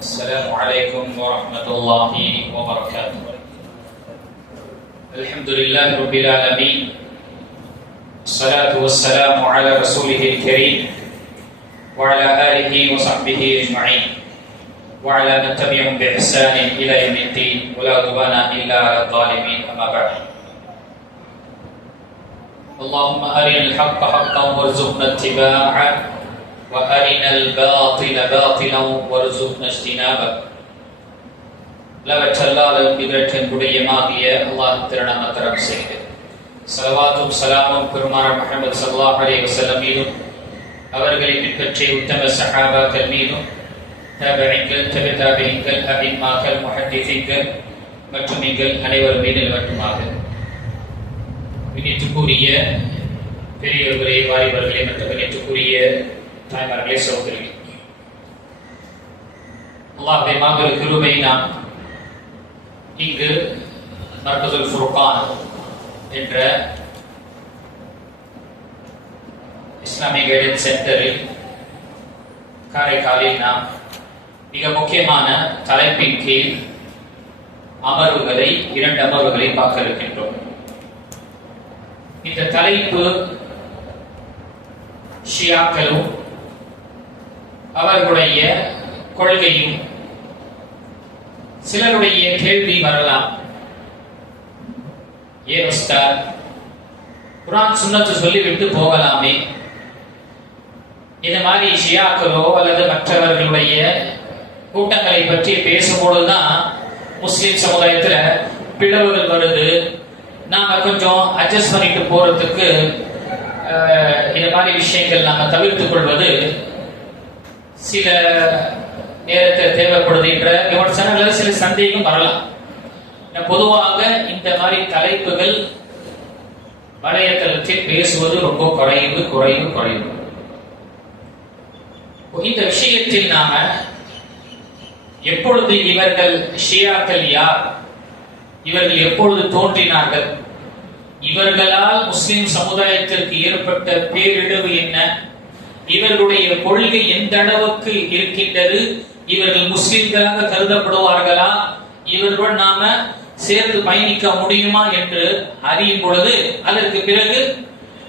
السلام عليكم ورحمة الله وبركاته. الحمد لله رب العالمين، الصلاة والسلام على رسوله الكريم وعلى آله وصحبه أجمعين وعلى من تبعهم بإحسان إلى يوم الدين ولا عدوان إلا على الظالمين. أما بعد، اللهم أرنا الحق حقا وارزقنا اتباعه وأرنا الباطل باطلا وارزقنا اجتنابه. லவற்றல்லாத இவற்றின்புடையமாகிய அல்லாஹ் திருநாமத்தரம் செய்து ஸலவாத்தும் ஸலாமும் பெருமானார் முஹம்மது ஸல்லல்லாஹு அலைஹி வஸல்லம் மீதும் அவர்களை பின்பற்றிய உத்தம ஸஹாபாக்கள் மீதும் தாபிஈன்கள், தபி தாபிஈன்கள், அஇம்மாக்கள், முஹத்திஸீன்கள் மற்றும் எங்கள் அனைவர் மீது நிலவட்டுமாக. விண்ணிற்குரிய பெரியவர்களே, வாலிபர்களே மற்றும் விண்ணிற்குரிய தாய்மார்களே, சகோதரிகளே, அல்லாஹ்வுடைய மாபெரும் கிருபை நாம் இங்கு மர்கதுல் ஃபுர்கான் என்ற இஸ்லாமிக் கைடன்ஸ் சென்டரில் காரைக்காலில் நாம் மிக முக்கியமான தலைப்பின் கீழ் இரண்டு அமர்வுகளை பார்க்க இருக்கின்றோம். இந்த தலைப்பு ஷியாக்களும் அவர்களுடைய கொள்கையும். சிலருடைய கேள்வி வரலாம், ஏன் உஸ்தாத் குர்ஆன் சுன்னத்து சொல்லிவிட்டு போகலாமே, இந்த மாதிரி ஷியாக்களோ அல்லது மற்றவர்களுடைய கூட்டங்களை பற்றி பேசும்போதுதான் முஸ்லிம் சமுதாயத்துல பிளவுகள் வருது, நாம கொஞ்சம் அட்ஜஸ்ட் பண்ணிட்டு போறதுக்கு இந்த மாதிரி விஷயங்கள் நாம தவிர்த்துக் கொள்வது சில நேரத்தில் தேவைப்படுது என்ற விமர்சனங்கள், சில சந்தேகம் வரலாம். பொதுவாக இந்த மாதிரி தலைப்புகள் வலையதளத்தில் பேசுவது ரொம்ப குறைவு. இந்த விஷயத்தில் நாம எப்பொழுது இவர்கள் ஷியாக்கள் யார், இவர்கள் எப்பொழுது தோன்றினார்கள், இவர்களால் முஸ்லிம் சமுதாயத்திற்கு ஏற்பட்ட பேரிழவு என்ன, இவர்களுடைய கொள்கை எந்த அளவுக்கு இருக்கின்றது, இவர்கள் முஸ்லிம்களாக கருதப்படுவார்களா, இவர்களுடன் நாம சேர்ந்து பயணிக்க முடியுமா என்று அறியும் பொழுது அதற்கு பிறகு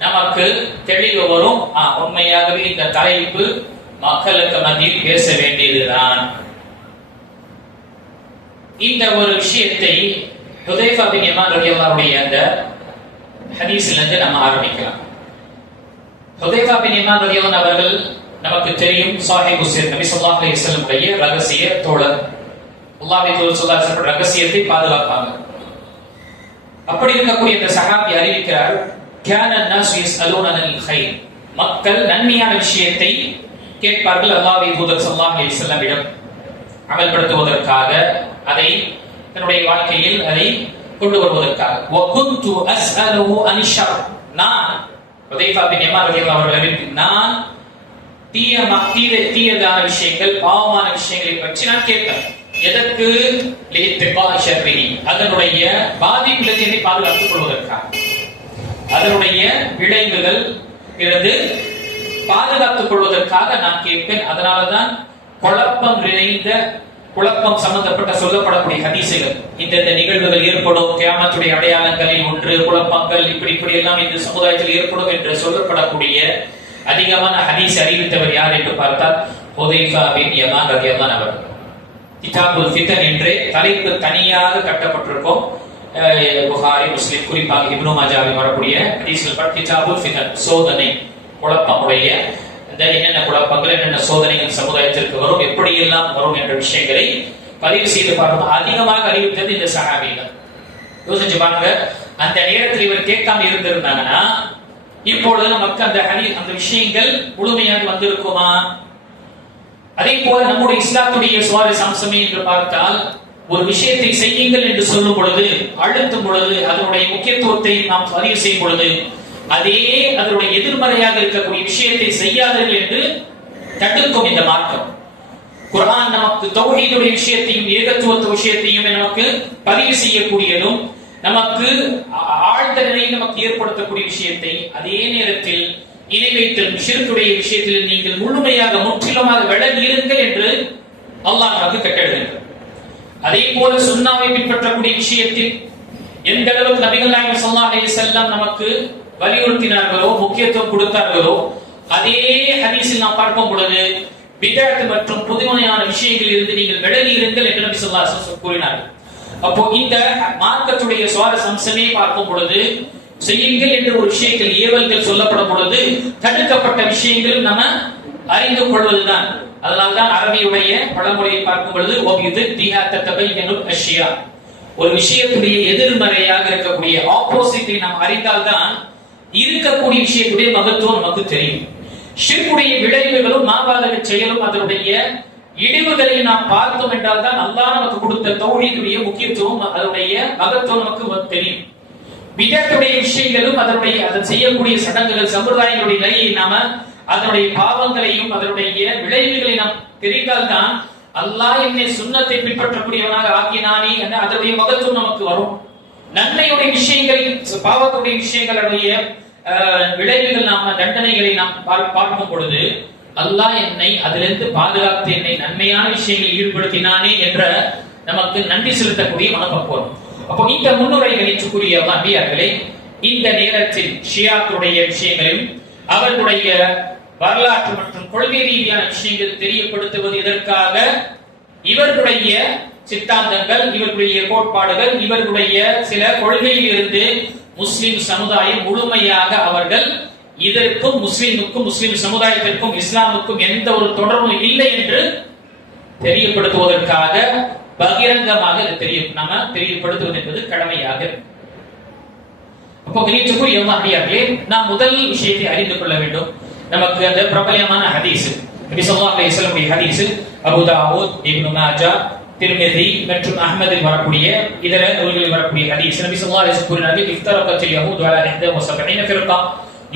நமக்கு தெளிவு வரும். உண்மையாகவே இந்த தலைப்பு மக்களுக்கு மத்தியில் பேச வேண்டியதுதான். இந்த ஒரு விஷயத்தை ஹுதைஃபா பின் யமான் ரலியல்லாஹு அன்ஹு அந்த ஹதீஸிலிருந்து நம்ம ஆரம்பிக்கலாம். ஹுதைஃபா பின் யமான் ரலியல்லாஹு அன்ஹு அவர்கள் நமக்கு தெரியும் ஸாஹிபு சிர், நபி ஸல்லல்லாஹு அலைஹி வஸல்லம் உடைய ரகசிய தோழர். அல்லாஹ்வுடைய தூதர் ஸல்லல்லாஹு அலைஹி வஸல்லம் ரகசியத்தை பாதுகாப்பாங்க. அப்படி இருக்கக்கூடிய இந்த சஹாபி அறிவிக்கிறார், கான الناس يسألون عن الخير, மக்கள் நன்மையான விஷயத்தை கேட்பார்கள் அல்லாஹ்வுடைய தூதர் ஸல்லல்லாஹு அலைஹி வஸல்லம் இடம் அமல்படுத்துவதற்காக, அதை தன்னுடைய வாழ்க்கையில் அதை கொண்டு வருவதற்காக. وكنت أسأله عن الشر, நான் ஹுதைஃபா பின் யமான் ரலியல்லாஹு அன்ஹு அவர்கள் நான் தீயதான விஷயங்கள், பாவமான விஷயங்களை பற்றி நான் கேட்பேன். எதற்கு? அதனுடைய பாதிப்பிலிருந்து பாதுகாத்துக் கொள்வதற்காக, அதனுடைய விளைவுகள் இருந்து பாதுகாத்துக் கொள்வதற்காக நான் கேட்பேன். அதனாலதான் குழப்பம் சம்பந்தப்பட்ட சொல்லப்படக்கூடிய ஹதீசுகள், இந்த நிகழ்வுகள் ஏற்படும், கியாமத்துடைய அடையாளங்களில் ஒன்று குழப்பங்கள், இப்படி எல்லாம் இந்த சமுதாயத்தில் ஏற்படும் என்று சொல்லப்படக்கூடிய அதிகமான ஹதீஸ் அறிவித்தவர் யார் என்று பார்த்தால் ஹுதைஃபா பின் யமான் ரலியல்லாஹு அன்ஹு அவர்கள். கிதாபுல் ஃபிதன் என்ற தலைப்பு தனியாக கட்டப்பட்டிருக்கும். புகாரி, முஸ்லிம், குறிப்பாக இப்னு மாஜாவில் வரக்கூடிய ஹதீஸ்கள் கிதாபுல் ஃபிதன், சோதனை, குழப்பமுடைய இந்த என்னென்ன குழப்பங்கள், என்னென்ன சோதனைகள் சமுதாயத்திற்கு வரும், எப்படி எல்லாம் வரும் என்ற விஷயங்களை பதிவு செய்து பார்க்கும். அதிகமாக அறிவித்தது இந்த சஹாபிகள். யோசிச்சு பாருங்க, அந்த நேரத்தில் இவர் கேட்காம இருந்திருந்தாங்கன்னா இப்பொழுது நமக்கு அந்த விஷயங்கள் முழுமையாக வந்திருக்குமா? அதே போல நம்முடைய இஸ்லாத்துடைய சுவாரஸ்ய அம்சமே என்று பார்த்தால், ஒரு விஷயத்தை செய்யுங்கள் என்று சொல்லும் பொழுது, அழுத்தும் பொழுது, அதனுடைய முக்கியத்துவத்தை நாம் பதிவு செய்யும் பொழுது, அதனுடைய எதிர்மறையாக இருக்கக்கூடிய விஷயத்தை செய்யாதீர்கள் என்று தடுக்கும் இந்த மார்க்கம். குர்ஆன் நமக்கு தௌஹீதுடைய விஷயத்தையும் ஏகத்துவ விஷயத்தையும் நமக்கு பதிவு செய்யக்கூடியதும், நமக்கு ஆழ்ந்த நிலையில் நமக்கு ஏற்படுத்தக்கூடிய விஷயத்தை, அதே நேரத்தில் இணை வைத்தல் ஷிர்க்குடைய விஷயத்தில் நீங்கள் முழுமையாக முற்றிலுமாக விலகி இருங்கள் என்று அல்லாஹ் நமக்கு கட்டளையிடுகிறார். அதே போல சுன்னாவை பின்பற்றக்கூடிய விஷயத்தில் எந்த அளவுக்கு நபிகள் நாயகம் ஸல்லல்லாஹு அலைஹி வஸல்லம் நமக்கு வலியுறுத்தினார்களோ, முக்கியத்துவம் கொடுத்தார்களோ, அதே ஹதீஸில் நாம் பார்க்கும் பொழுது பிதஅத் மற்றும் புதுமையான விஷயங்களில் இருந்து நீங்கள் விலகி இருங்கள் என்று நபி ஸல்லல்லாஹு அலைஹி வஸல்லம் கூறினார்கள். அப்போ இந்த மார்க்கத்துடைய சுவாரஸ்ய அம்சமே பார்க்கும் பொழுது செய்யுங்கள் என்ற ஒரு விஷயத்தில் ஏவல்கள் சொல்லப்படும் பொழுது தடுக்கப்பட்ட விஷயங்களும் நம்ம அறிந்து கொள்வதுதான். அதனால்தான் அரபியுடைய பழமொழியை பார்க்கும் பொழுது ஒரு விஷயத்துடைய எதிர்மறையாக இருக்கக்கூடிய ஆப்போசிட்டை நாம் அறிந்தால்தான் இருக்கக்கூடிய விஷயத்துடைய மகத்துவம் நமக்கு தெரியும். ஷிர்க்குடைய விளைவுகளும் மாபாதக செயலும் அதனுடைய இடிவுகளை நாம் பார்த்தோம் என்றால் தான் அல்லாஹ் நமக்கு கொடுத்த தௌஹீதுடைய முக்கியத்துவம் அதனுடைய மகத்துவம் நமக்கு தெரியும். பிதஅத்துடைய விஷயங்களும் அதனுடைய அதன் செய்யக்கூடிய சடங்குகள் சம்பிரதாயங்களுடைய நிலையை நாம அதனுடைய பாவங்களையும் அதனுடைய விளைவுகளை நாம் தெரிந்தால்தான் அல்லாஹ் என்னை சுன்னத்தை பின்பற்றக்கூடியவனாக ஆக்கினானே என்ற அதனுடைய மகத்துவம் நமக்கு வரும். நன்மையுடைய விஷயங்கள் பாவத்துடைய விஷயங்களுடைய விளைவுகள் நாம தண்டனைகளை நாம் பார்க்கும் பொழுது அல்லாஹ் என்னை அதிலிருந்து பாதுகாத்து என்னை நன்மையான விஷயங்களில் ஈடுபடுத்தினானே என்ற நமக்கு நன்றி செலுத்தக்கூடிய மனப்பக்குவம். அப்போ இந்த முன்னுரைகளை கூறிய அன்பியார்களே, இந்த நேரத்தில் ஷியாக்களுடைய விஷயங்களையும் அவர்களுடைய வரலாற்று மற்றும் கொள்கை ரீதியான விஷயங்கள் தெரியப்படுத்துவது எதற்காக? இவர்களுடைய சித்தாந்தங்கள், இவர்களுடைய கோட்பாடுகள், இவர்களுடைய சில கொள்கையில் இருந்து முஸ்லிம் சமுதாயம் முழுமையாக அவர்கள் இதற்கும் முஸ்லிமுக்கும் முஸ்லிம் சமுதாயத்திற்கும் இஸ்லாமுக்கும் எந்த ஒரு தொடர்பும் இல்லை என்று தெரியப்படுத்துவதற்காக பகிரங்கமாக நம்ம தெரியப்படுத்துவது என்பது கடமையாக. அப்போ கணிச்சுக்குரிய அடியார்களே, நாம் முதல் விஷயத்தை அறிந்து கொள்ள வேண்டும். நமக்கு அந்த பிரபலமான ஹதீஸ் நபி ஸல்லல்லாஹு அலைஹி வஸல்லம் ஹதீஸ் அபூ தாவூத், இப்னு மாஜா, திர்மிதி மற்றும் அஹ்மதில் வரக்கூடிய இதர நூல்களில் வரக்கூடிய ஹதீஸ் நபி ஸல்லல்லாஹு அலைஹி வஸல்லம் கூறினார்கள், இஃப்தரகத்தில் யஹூது அலா 71 ஃபிர்கா,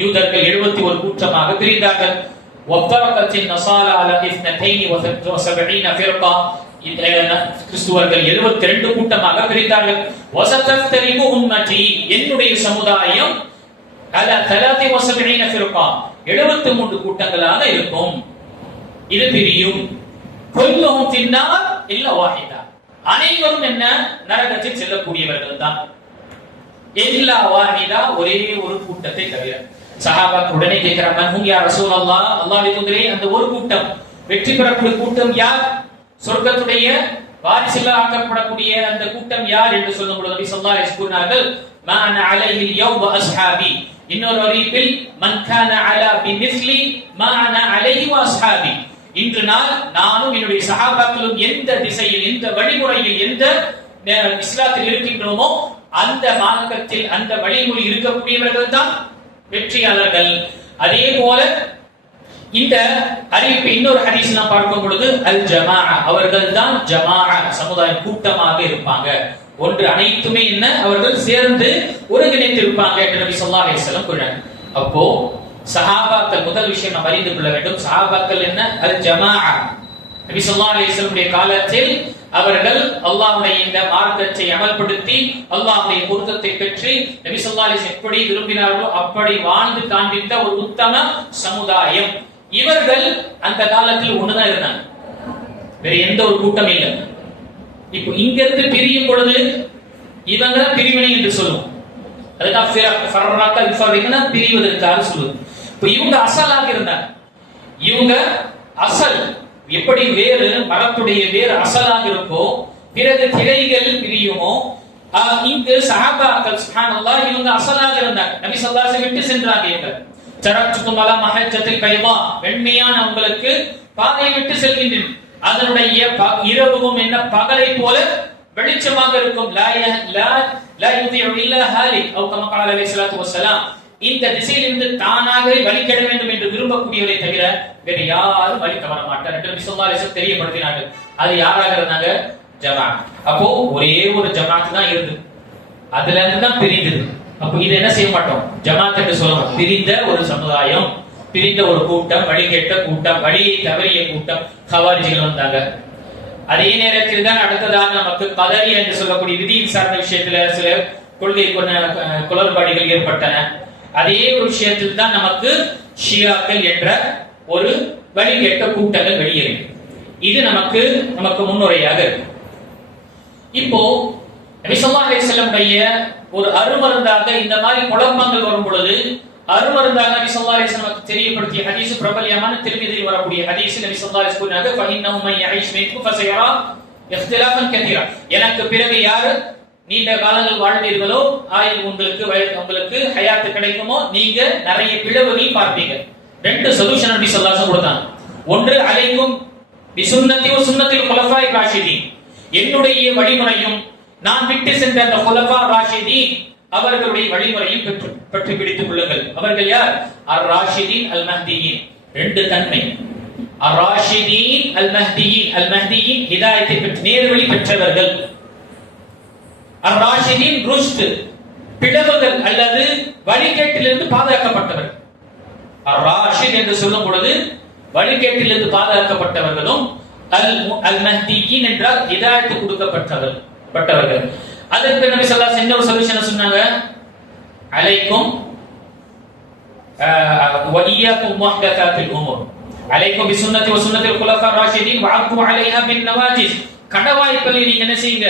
யூதர்கள் 71 கூட்டமாக பிரிந்தார்கள். வஃப்தரகத்தின் நஸாரா அலா 72 ஃபிர்கா, கிறிஸ்துவர்கள் 72 கூட்டமாக பிரிந்தார்கள். வஸதஃதரிபு உம்மதி, என்னுடைய சமுதாயம் அலா 73 ஃபிர்கா, 73 கூட்டங்களாக இருக்கும். இது பிரியும். குல்லுஹும் ஃபின்னார் இல்லா வாஹிதா, அனைவரும் என்ன நரகத்தில் செல்லக்கூடியவர்கள் தான். இல்லா வாஹிதா, ஒரே ஒரு கூட்டத்தை தவிர. சஹாபாக்கள் உடனே கேட்கிறாங்க, மன் யா ரசூலல்லாஹ், அல்லாஹ்வின் தூதரே, அந்த ஒரு கூட்டம் வெற்றி பெறக்கூடிய கூட்டம் யார்? சொர்க்கத்துடைய வாரிசுகளாக ஆக்கப்படக்கூடிய அந்த கூட்டம் யார் என்று சொல்லும் பொழுது நபி ஸல்லல்லாஹு அலைஹி வஸல்லம் கூறினார்கள், மா அன அலைஹி யௌம அஸ்ஹாபி. இன்னொரு அறிவிப்பில் மன் கான அலா பிமிஸ்லி மா அன அலைஹி வ அஸ்ஹாபி. இன்று நானும் என்னுடைய சஹாபாக்களும் எந்த திசையில், எந்த வழிமுறையில், எந்த இஸ்லாத்தில் இருக்கின்றோமோ அந்த மார்க்கத்தில் அந்த வழிமுறை இருக்கக்கூடியவர்கள் தான் வெற்றியாளர்கள். அதே போல இந்த அறிவிப்பு இன்னொரு ஹதீஸ் நாம் பார்க்கும் பொழுது அல் ஜமாஅ, அவர்கள் தான் ஜமாஅ சமுதாய கூட்டமாக இருப்பாங்க. ஒன்று அனைத்துமே என்ன, அவர்கள் சேர்ந்து ஒருங்கிணைத்து இருப்பாங்க என்று நபி ஸல்லல்லாஹு அலைஹி வஸல்லம் கூறினார். அப்போ சஹாபாக்கள், முதல் விஷயம் நாம் அறிந்து கொள்ள வேண்டும், சஹாபாக்கள் என்ன, அல் ஜமாஅ. நபி ஸல்லல்லாஹு அலைஹி வஸல்லம் காலத்தில் அவர்கள் அல்லாஹ்வுடைய இந்த மார்க்கத்தை அமல்படுத்தி அல்லாஹ்வுடைய பொருத்தத்தை பெற்று நபி ஸல்லல்லாஹு அலைஹி வஸல்லம் எப்படி விரும்பினார்களோ அப்படி வாழ்ந்து காண்பித்த ஒரு உத்தம சமுதாயம். இவர்கள் அந்த காலத்தில் ஒண்ணுதான் இருந்தாங்க, வேற எந்த ஒரு கூட்டம் இல்லை. இப்போ இங்க இருந்து பிரியும் பொழுது இவங்க பிரிவினை என்று சொல்லுவோம். அதுதான் பிரிவதற்காக சொல்லுவோம். இப்போ இவங்க அசலாக இருந்தாங்க. இவங்க அசல் எப்படி வேறு மரத்துடைய வேறு அசலாக இருக்கோ, பிறகு கிளைகள் பிரியுமோ, இங்கு சஹாபாக்கள் சுப்ஹானல்லாஹ் இவங்க அசலாக இருந்தாங்க. நபி ஸல்லல்லாஹு அலைஹி வஸல்லம் விட்டு சென்றாங்க. இவங்க தரக்துக்கும் அலா மஹஜ்ஜத்தில் பைதா, வெண்மையான உங்களுக்கு பாதையை விட்டு செல்கின்றேன். அதனுடைய இரவும் என்ன பகலை போல வெளிச்சமாக இருக்கும். லா யுதிஉ இல்லா ஹாலிக் அவ் கமா ஸல்லல்லாஹு அலைஹி வஸல்லம். இந்த திசையிலிருந்து தானாகவே வழிகட வேண்டும் என்று விரும்பக்கூடியவரை தவிர வேற யாரும் வழி தவற மாட்டார் என்று நபி ஸல்லல்லாஹு அலைஹி வஸல்லம் தெரியப்படுத்தினார்கள். அது யாராக இருந்தாங்க? ஜமாஅத். அப்போ ஒரே ஒரு ஜமாஅத் தான் இருந்து, அதுல இருந்து தான் பிரிந்தது. அப்போ இது என்ன செய்ய மாட்டோம், ஜமாஅத் என்று சொல்லுவோம். பிரிந்த ஒரு சமுதாயம், பிரிந்த ஒரு கூட்டம், வழிகெட்ட கூட்டம், வழியை தவறிய கூட்டம் கவாரிஜிகள் வந்தாங்க. அதே நேரத்தில் தான் அடுத்ததாக நமக்கு கதரி என்று சொல்லக்கூடிய விதியின் சார்ந்த விஷயத்துல சில கொள்கை குளறுபாடுகள் ஏற்பட்டன. அதே ஒரு விஷயத்தில் தான் நமக்கு ஷியாக்கள் என்ற ஒரு வழிகெட்ட கூட்டங்கள் வெளியேறும். இது நமக்கு முன்னுரையாக இருக்கு. இப்போ நபி ஸல்லல்லாஹு அலைஹி வஸல்லம் ஒரு அருமருந்தாக இந்த மாதிரி குழப்பங்கள் வரும் பொழுது அருமருந்தாக நபி ஸல்லல்லாஹு அலைஹி வஸல்லம் தெரியப்படுத்திய ஹதீஸ் பிரபல்யமான திருமிதியில் வரக்கூடிய ஹதீஸ் நபி ஸல்லல்லாஹு அலைஹி வஸல்லம் சொன்னாங்க ஃபஇன்னஹு மன் யஈஷ் மின்கும் ஃபஸயரா இஃப்திலாஃபன் கதீரா. எனக்கு பிறகு யார் நீண்ட காலங்கள் வாழ்வீர்களோ, ஆயுள் உங்களுக்கு ஹயாத் கிடைக்குமோ, நீங்க நிறைய பிளவுகள் பார்ப்பீங்க. ரெண்டு சொல்யூஷன் நபி ஸல்லல்லாஹு அலைஹி வஸல்லம் கொடுத்தாங்க. ஒன்று அலைக்கும் பிசுன்னதி வ சுன்னத்தில் குலஃபாய் ராஷிதீன், என்னுடைய வழிமுறையும் நான் விட்டு சென்ற அந்த குலஃபா ராஷிதீன் அவர்களுடைய வழிமுறையும் பற்றி பிடித்துக் கொள்ளுங்கள். அவர்கள் யார்? அர் ராஷிதீன் அல் மஹ்தியீன். ரெண்டு தன்மை, அர் ராஷிதீன் அல் மஹ்தியீன். அல் மஹ்தியீன் ஹிதாயத்தை பெற்ற நேர்வழி பெற்றவர்கள். அர் ராஷிதீன் ருஷ்ட் பிளவுகள் அல்லது வழிகேட்டிலிருந்து பாதுகாக்கப்பட்டவர். அர் ராஷித் என்று சொல்லும் பொழுது வழிகேட்டிலிருந்து பாதுகாக்கப்பட்டவர்களும், அல் மஹ்தியீன் என்றால் ஹிதாயத்து கொடுக்கப்பட்டவர்கள். அதற்கு நபி ஸல்லல்லாஹு அலைஹி வஸல்லம் ஒரு சொல்யூஷன் சொன்னாங்க, அலைக்கும் வ இய்யாக்கும் முஹ்தஸாத்தில் உமூர், அலைக்கும் பிசுன்னதி வ சுன்னத்தில் குலஃபா ராஷிதீன் வ அஃது அலைஹா பின் நவாஜிஸ். கடவாய்ப்பை நீங்க என்ன செய்யுங்க,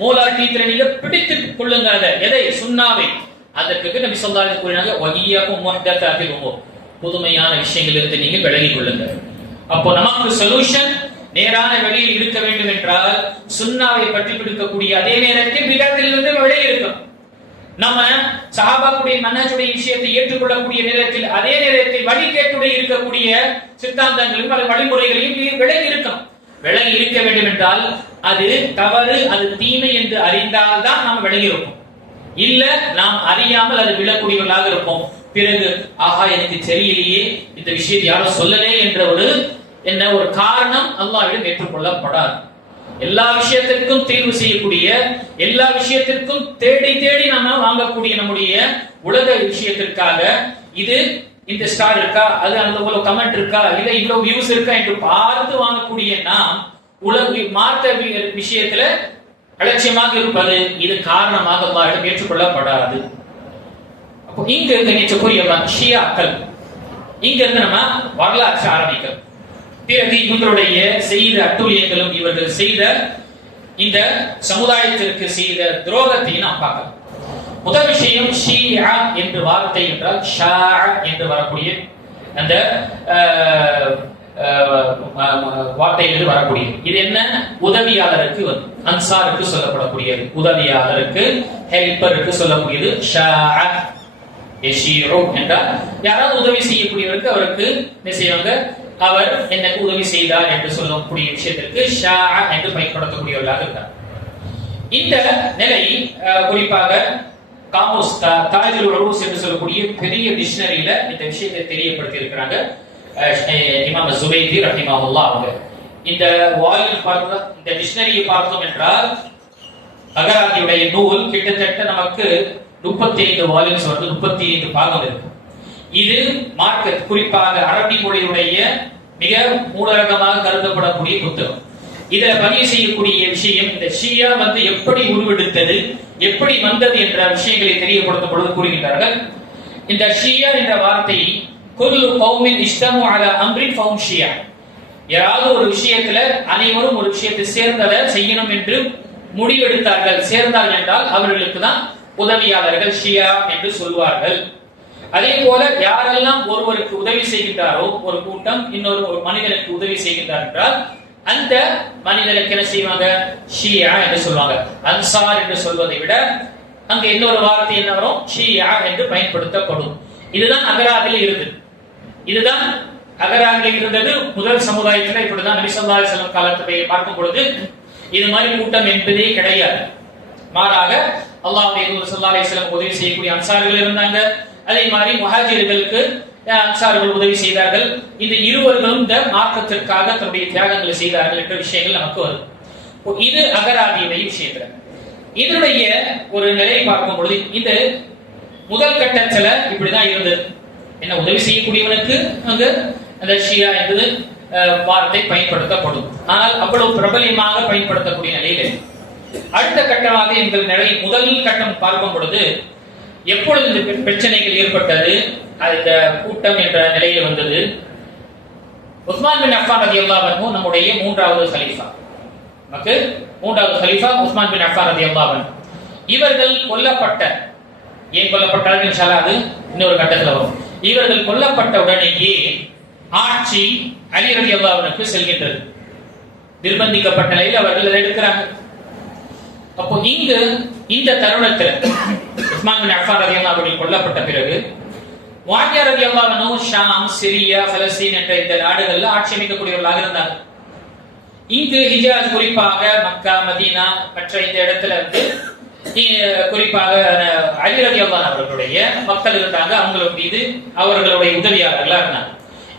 மூலாட்டீத்துல நீங்க பிடித்துக் கொள்ளுங்க. எதை? சுன்னாவை. அதற்கு நபி ஸல்லல்லாஹு அலைஹி வஸல்லம் கூறினாங்க, வ இய்யாக்கும் முஹ்தஸாத்தில் உமூர், புதுமையான விஷயங்களிலிருந்து நீங்க விலகிக் கொள்ளுங்க. அப்போ நமக்கு சொல்யூஷன் நேரான வழியில் இருக்க வேண்டும் என்றால் சுன்னாவை பற்றி பிடிக்கக்கூடிய அதே நேரத்தில் பிதஅத்திலிருந்து விலகி இருக்கும். நம்ம சஹாபாக்களுடைய மன்ஹஜுடைய விஷயத்தை ஏற்றுக்கொள்ளக்கூடிய நேரத்தில் அதே நேரத்தில் வழிகேட்டுடைய இருக்கக்கூடிய சித்தாந்தங்களையும் அல்லது வழிமுறைகளையும் விலகி இருக்கும். விலகி இருக்க வேண்டும் என்றால் அது தவறு, அது தீமை என்று அறிந்தால் தான் நாம் விலகி இருப்போம். இல்ல நாம் அறியாமல் அது விழக்கூடியவர்களாக இருப்போம். பிறகு ஆஹா எனக்கு தெரியலையே, இந்த விஷயத்தை யாரும் சொல்லலே என்ற ஒரு காரணம் அல்லாஹ்விடம் ஏற்றுக்கொள்ளப்படாது. எல்லா விஷயத்திற்கும் தீர்வு செய்யக்கூடிய, எல்லா விஷயத்திற்கும் தேடி நாம வாங்கக்கூடிய நம்முடைய உலக விஷயத்திற்காக இது இந்த ஸ்டார் இருக்கா, அது அந்த இவ்வளவு கமெண்ட் இருக்கா, இல்ல இவ்வளவு வியூஸ் இருக்கா என்று பார்த்து வாங்கக்கூடிய நாம் உலக மார்க்க விஷயத்துல அலட்சியமாக இருப்பது இது காரணமாக அல்லாஹ்விடம் ஏற்றுக்கொள்ளப்படாது. அப்போ இங்க இருந்து நிச்சயக்கூடிய ஷியாக்கள் இங்க இருந்து நம்ம வரலாற்று ஆரம்பிக்கிறோம். பிறகு இவங்களுடைய செய்த அட்டூழியங்களும் இவர்கள் செய்த இந்த சமுதாயத்திற்கு செய்த துரோகத்தை நாம் பார்க்கலாம். முதல் விஷயம் ஷியா என்ற வார்த்தை என்றால் ஷா என்று வரக்கூடிய அந்த வார்த்தையிலிருந்து வரக்கூடிய இது என்ன? உதவியாளருக்கு அன்சாருக்கு சொல்லப்படக்கூடியது, உதவியாளருக்கு ஹெல்ப்பருக்கு சொல்லக்கூடியது ஷா. யஷீரு என்றால் யாராவது உதவி செய்யக்கூடியவருக்கு அவருக்கு என்ன செய்வாங்க, அவர் எனக்கு உதவி செய்தார் என்று சொல்லக்கூடிய விஷயத்திற்கு ஷா என்று பயன்படுத்தக்கூடியவர்களாக இருக்கிறார். இந்த நிலை குறிப்பாக காமோஸ் தாஜுல் உலூஸ் என்று சொல்லக்கூடிய பெரிய டிக்ஷனரியில இந்த விஷயத்தை தெரியப்படுத்தி இருக்கிறாங்க இமாம் ஜுபைதி ரஹிமஹுல்லாஹ் அவங்க. இந்த வால்யூம் பார்த்தா, இந்த டிக்ஷனரியை பார்த்தோம் என்றால் அகராதியுடைய நூல் கிட்டத்தட்ட நமக்கு 35 வால்யூம்ஸ் வந்து 35 பாகம் இருக்கு. இது மார்க்கெட் குறிப்பாக அரபி மொழியுடைய மிக மூலரகமாக கருதப்படக்கூடிய புத்தகம். இதுல பதிவு செய்யக்கூடிய விஷயம் இந்த ஷியா வந்து எப்படி உருவெடுத்தது, எப்படி வந்தது என்ற விஷயங்களை தெரியப்படுத்தும் பொழுது கூறுகின்றார்கள். இந்த ஷியா என்ற வார்த்தை குல்லு கௌமின் இஸ்தமு அலா அம்ரின் ஃபஹும் ஷியா, யாராவது ஒரு விஷயத்துல அனைவரும் ஒரு விஷயத்தை சேர்ந்ததை செய்யணும் என்று முடிவெடுத்தார்கள், சேர்ந்தார்கள் என்றால் அவர்களுக்கு தான் உதவியாளர்கள் ஷியா என்று சொல்வார்கள். அதே போல யாரெல்லாம் ஒருவருக்கு உதவி செய்கின்றாரோ, ஒரு கூட்டம் இன்னொரு மனிதனுக்கு உதவி செய்கின்றார் என்றால் அந்த மனிதனுக்கு என்ன செய்வாங்க, ஷியா என்று சொல்வாங்க. அன்சார் என்று சொல்வதை விட அங்க இன்னொரு வார்த்தை என்ன வரும், ஷியா என்று பயன்படுத்தப்படும். இதுதான் அகராதியில் இருந்தது. இதுதான் அகராதியில் இருந்தது முதல் சமுதாயத்தில். இப்படிதான் நபி ஸல்லல்லாஹு அலைஹி வஸல்லம் காலத்தை பார்க்கும் பொழுது இது மாதிரி கூட்டம் என்பதே கிடையாது. மாறாக அல்லாஹ்வுடைய தூதர் ஸல்லல்லாஹு அலைஹி வஸல்லம் உதவி செய்யக்கூடிய அன்சார்கள் இருந்தாங்க. அதே மாதிரி முஹாஜிர்களுக்கு அன்சார்கள் உதவி செய்தார்கள். இந்த இருவர்களும் இந்த மார்க்கத்திற்காக தன்னுடைய தியாகங்களை செய்தார்கள் என்ற விஷயங்கள் நமக்கு வரும். இது அகராதியுடைய விஷயத்துல. இதனுடைய ஒரு நிலை பார்க்கும் பொழுது இந்த முதல் கட்டத்துல இப்படிதான் இருந்தது. என்ன, உதவி செய்யக்கூடியவனுக்கு அங்கு அந்த ஷியா என்பது வார்த்தை பயன்படுத்தப்படும். ஆனால் அவ்வளவு பிரபலியமாக பயன்படுத்தக்கூடிய நிலையில் அடுத்த கட்டமாக எங்கள் நிலை முதல் கட்டம் பார்க்கும் பொழுது எப்பொழுது இந்த பிரச்சனைகள் ஏற்பட்டது, இந்த கூட்டம் என்ற நிலையில் வந்தது. உஸ்மான் பின் அஃபான் ரலியல்லாஹு அன்ஹு நம்முடைய மூன்றாவது கலீஃபா. நமக்கு மூன்றாவது கலீஃபா உஸ்மான் பின் அஃபான் ரலியல்லாஹு அன்ஹு. இவர்கள் கொல்லப்பட்ட, ஏன் கொல்லப்பட்டார்கள் இன்ஷா அல்லாஹ் அது இன்னொரு கட்டத்தில் வரும். இவர்கள் கொல்லப்பட்ட உடனேயே ஆட்சி அலி ரலியல்லாஹு அன்ஹுக்கு செல்கின்றது. நிர்பந்திக்கப்பட்ட நிலையில் அவர்கள் அதை எடுக்கிறாங்க. அப்போ இங்கு இந்த தருணத்தில் உஸ்மான் பின் அஃபான் ரலியல்லாஹு அன்ஹு கொல்லப்பட்ட பிறகு முஆவியா ரலியல்லாஹு அன்ஹு ஷாம், சிரியா, பலஸ்தீன் என்ற இந்த நாடுகளில் ஆட்சி அமைக்கக்கூடியவர்களாக இருந்தாங்க. இங்கு ஹிஜாஸ், குறிப்பாக மக்கா, மதீனா மற்ற இந்த இடத்துல இருந்து குறிப்பாக அலி ரலியல்லாஹு அவர்களுடைய மக்கள் இருந்தாங்க. அவங்களுக்கு மீது அவர்களுடைய உதவியாளர்களா இருந்தாங்க.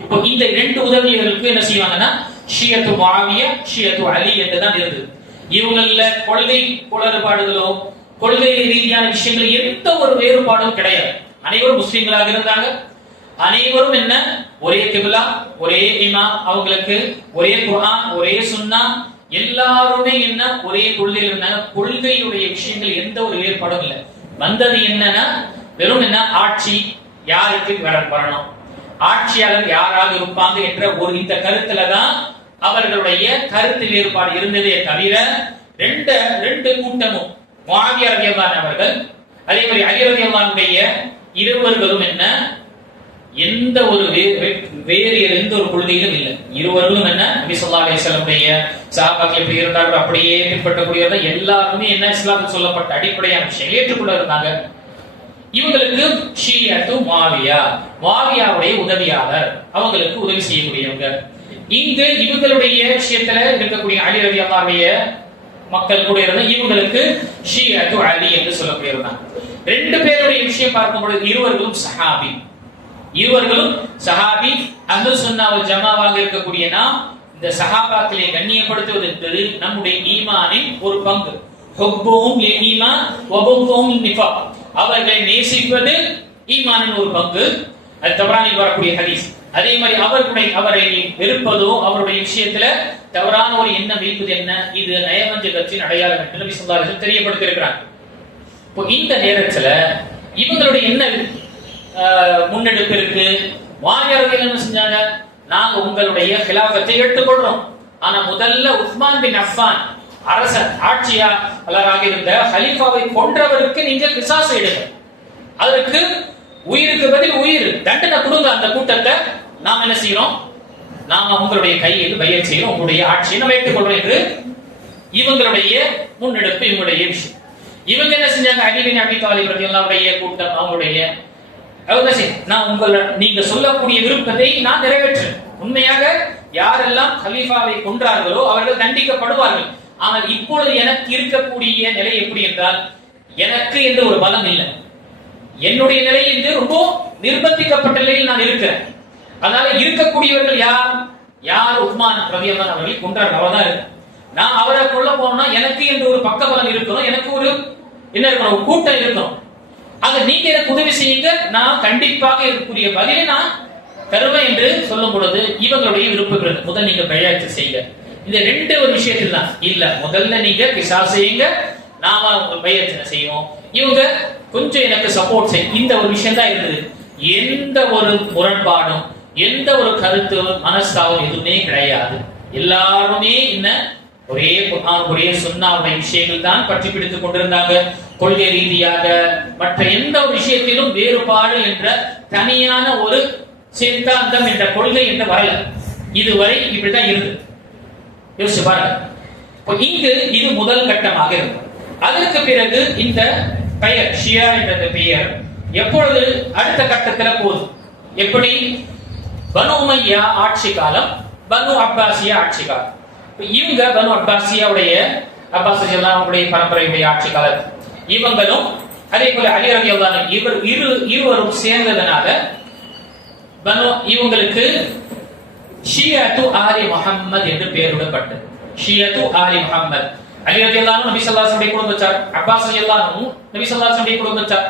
இப்போ இந்த இரண்டு உதவியாளர்களுக்கு என்ன செய்வாங்கன்னா ஷியத்து முஆவியா, ஷியத்து அலி என்றுதான் இருந்தது. இவங்கள கொள்கை குளறுபாடுகளோ கொள்கை ரீதியான விஷயங்கள் எந்த ஒரு வேறுபாடும் கிடையாது. அனைவரும் முஸ்லிம்களாக இருந்தாங்க. அனைவரும் என்ன ஒரே கிப்லா, ஒரே இமாம், அவங்களுக்கு ஒரே குர்ஆன், ஒரே சுன்னா, எல்லாருமே என்ன ஒரே கொள்கையில் இருந்தாங்க. கொள்கையுடைய விஷயங்கள் எந்த ஒரு வேறுபாடும் இல்லை. வந்தது என்னன்னா வெறும் என்ன ஆட்சி யாருக்கு வரணும், ஆட்சியாளர் யாராக இருப்பாங்க என்ற ஒரு இந்த கருத்துல தான் அவர்களுடைய கருத்து வேறுபாடு இருந்ததே தவிர ரெண்டு கூட்டமும் முஆவியா ரலியல்லாஹு அன்ஹு அவர்கள் அதே மாதிரி அலி ரலியல்லாஹு அன்ஹுடைய இருவர்களும் என்ன எந்த ஒரு வேறு எந்த ஒரு கொள்கையிலும் இல்லை. இருவரும் என்ன நபி ஸல்லல்லாஹு அலைஹி வஸல்லம் சஹாபாக்கள் எப்படி இருந்தார்கள் அப்படியே பின்பற்றக்கூடியவர்கள். எல்லாருமே என்ன இஸ்லாமில் சொல்லப்பட்ட அடிப்படையான விஷயங்களை ஏற்றுக்கொள்ள இருந்தாங்க. இவங்களுக்கு ஷியத்து முஆவியா, முஆவியாவுடைய உதவியாளர், அவங்களுக்கு உதவி செய்யக்கூடியவங்க. இங்கு இவங்களுடைய விஷயத்துல இருக்கக்கூடிய அலி ரலியல்லாஹு அன்ஹுடைய மக்கள் கூட இருந்த இவங்களுக்கு ஷியத்து அலி என்று சொல்லக்கூடியவர்கள். ரெண்டு பேருடைய விஷயம் பார்க்கும் பொழுது இருவர்களும் சஹாபி, இருவர்களும் சஹாபி. அஹ்லுஸ் சுன்னah வல் ஜமாவாக இருக்கக்கூடிய நாம் இந்த சஹாபாக்களை கண்ணியப்படுத்துவது என்பது நம்முடைய ஈமானின் ஒரு பங்கு. ஹுப்புஹும் லில் ஈமான் வ புக்துஹும் லின் நிஃபாக், அவர்களை நேசிப்பது ஈமானின் ஒரு பங்கு. அது தபரானில் வரக்கூடிய ஹதீஸ். அதே மாதிரி அவரை வெறுப்பதோ அவருடைய விஷயத்துல தவறான ஒரு எண்ணம் வைப்பது என்ன, இது நயவஞ்சகத்தின் அடையாளம் என்று நபி ஸல்லல்லாஹு அலைஹி வஸல்லம் தெரியப்படுத்தி இருக்கிறார். இப்போ இந்த நேரத்துல இவங்களுடைய என்ன முன்னெடுப்பு இருக்கு. முஆவியா ரலியல்லாஹு அன்ஹு செஞ்சாங்க, நாங்க உங்களுடைய கிலாஃபத்தை எடுத்துக்கொள்றோம், ஆனா முதல்ல உஸ்மான் பின் அஃபான் அரசர் ஆட்சியாளராக இருந்த ஹலீஃபாவை கொன்றவருக்கு நீங்க கிசாஸ் எடுங்க, அதற்கு உயிருக்கு பதில் உயிர் தண்டனை கொடுங்க. அந்த கூட்டத்தை நாம் என்ன செய்யறோம், நாம உங்களுடைய கையில் பையத் செய்யறோம், உங்களுடைய ஆட்சியை நம்ம ஏற்றுக்கொள்றோம் என்று இவங்களுடைய முன்னெடுப்பு, இவங்களுடைய விஷயம். இவங்க என்ன செஞ்சாங்க, அலி பின் அபீ தாலிப் ரலியல்லாஹு அன்ஹு கூட்டம் அவங்களுடைய நீங்க சொல்லக்கூடிய விருப்பத்தை நான் நிறைவேற்றேன். உண்மையாக யாரெல்லாம் கலீஃபாவை கொன்றார்களோ அவர்கள் தண்டிக்கப்படுவார்கள். ஆனால் இப்பொழுது எனக்கு இருக்கக்கூடிய நிலை எப்படி என்றால், எனக்கு என்ற ஒரு பலம் இல்லை. என்னுடைய நிலை என்று ரொம்ப நிர்பந்திக்கப்பட்ட நிலையில் நான் இருக்கிறேன். அதனால இருக்கக்கூடியவர்கள் யார் உஸ்மான் ரலியல்லாஹு அன்ஹு அவர்களை கொன்றார்கள், அவர்தான் இருக்கு. நான் அவரை கொல்ல போனா எனக்கு என்று ஒரு பக்கபலம் இருக்கணும், எனக்கு ஒரு என்ன இருக்கணும், ஒரு கூட்டம் இருக்கணும். ஆக நீங்க எனக்கு உதவி செய்யுங்க, நான் கண்டிப்பாக இருக்கக்கூடிய பதிலை நான் தருவேன் என்று சொல்லும் பொழுது இவங்களுடைய விருப்பம் முதல் நீங்க பைஅத் செய்யுங்க. இந்த ரெண்டு ஒரு விஷயத்தில் தான் இல்ல, முதல்ல நீங்க கிசாஸ் செய்யுங்க, நாம உங்க பைஅத் செய்வோம், இவங்க கொஞ்சம் எனக்கு சப்போர்ட் செய்யும். இந்த ஒரு விஷயம் தான் இருந்தது. எந்த ஒரு முரண்பாடும் எந்த ஒரு கருத்து மனஸ்தாபம் எதுவுமே கிடையாது. எல்லாருமே என்ன ஒரே குர்ஆன் ஒரே சுன்னாவுடைய விஷயங்கள் தான் பற்றி பிடித்துக் கொண்டிருந்தாங்க. கொள்கை ரீதியாக மற்ற எந்த ஒரு விஷயத்திலும் வேறுபாடு என்ற தனியான ஒரு சித்தாந்தம் என்ற கொள்கை என்ற வரல. இதுவரை இப்படிதான் இருந்தது. யோசிச்சு பாருங்க. இங்கு இது முதல் கட்டமாக இருந்தது. அதற்கு பிறகு இந்த பெயர் ஷியா என்ற பெயர் எப்பொழுது அடுத்த கட்டத்தில் போகுது, எப்படி பனு உமையா ஆட்சி காலம், பனு அப்பாசியா ஆட்சி காலம். இவங்க பனு அப்பாசியாவுடைய அப்பாஸ் ரலியல்லாஹு பரம்பரையுடைய ஆட்சி காலம். இவங்களும் அதே போல அலி ரலியல்லாஹு அன்ஹு இருவரும் சேர்ந்ததனால இவங்களுக்கு ஷியத்து ஆலி முஹம்மத் என்று பெயரிடப்பட்டது. ஷியத்து ஆலி முஹம்மத். அலி ரலியல்லாஹு அன்ஹு நபி ஸல்லல்லாஹு அலைஹி வஸல்லம் குடும்பத்தார், அப்பாஸ் ரலியல்லாஹு அன்ஹு நபி ஸல்லல்லாஹு அலைஹி வஸல்லம் குடும்பத்தார்.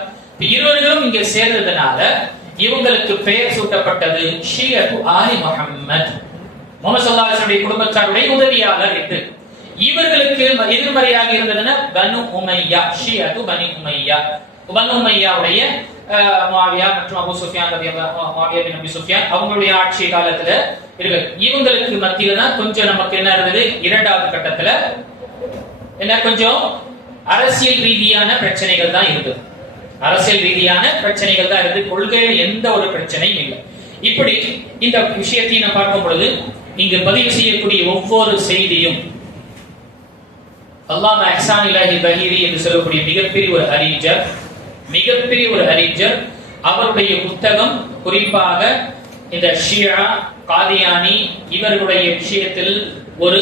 இருவர்களும் இங்கே சேர்ந்ததனால இவங்களுக்கு பெயர் சூட்டப்பட்டது ஷியத்து ஆலி முஹம்மத், முஹம்மது ஸல்லல்லாஹு அலைஹி வஸல்லம் குடும்பத்தாருடைய உதவியாளர் என்று. இவர்களுக்கு எதிர்மறையாக இருந்ததுன்னா பனு உமையா, ஷியத்து பனி உமையா, பனு உமையாவுடைய முஆவியா மற்றும் அபூ சுஃபியான் ரலியல்லாஹு முஆவியா பின் அபீ சுஃபியான் அவங்களுடைய ஆட்சி காலத்துல இருக்கு. இவங்களுக்கு மத்தியில தான் கொஞ்சம் நமக்கு என்ன இருந்தது, இரண்டாவது கட்டத்துல என்ன கொஞ்சம் அரசியல் ரீதியான பிரச்சனைகள் தான் இருந்தது. அரசியல் ரீதியான பிரச்சனைகள் தான் இருந்து, கொள்கையில் எந்த ஒரு பிரச்சனையும் இல்லை. இப்படி இந்த விஷயத்தை நான் பார்க்கும் பொழுது இங்கு பதிவு செய்யக்கூடிய ஒவ்வொரு செய்தியும் அல்லாமா இஹ்சான் இலாஹி பஹீரி என்று சொல்லக்கூடிய மிகப்பெரிய ஒரு அறிஞர் அவருடைய புத்தகம் குறிப்பாக இந்த ஷியா காதியானி இவர்களுடைய விஷயத்தில் ஒரு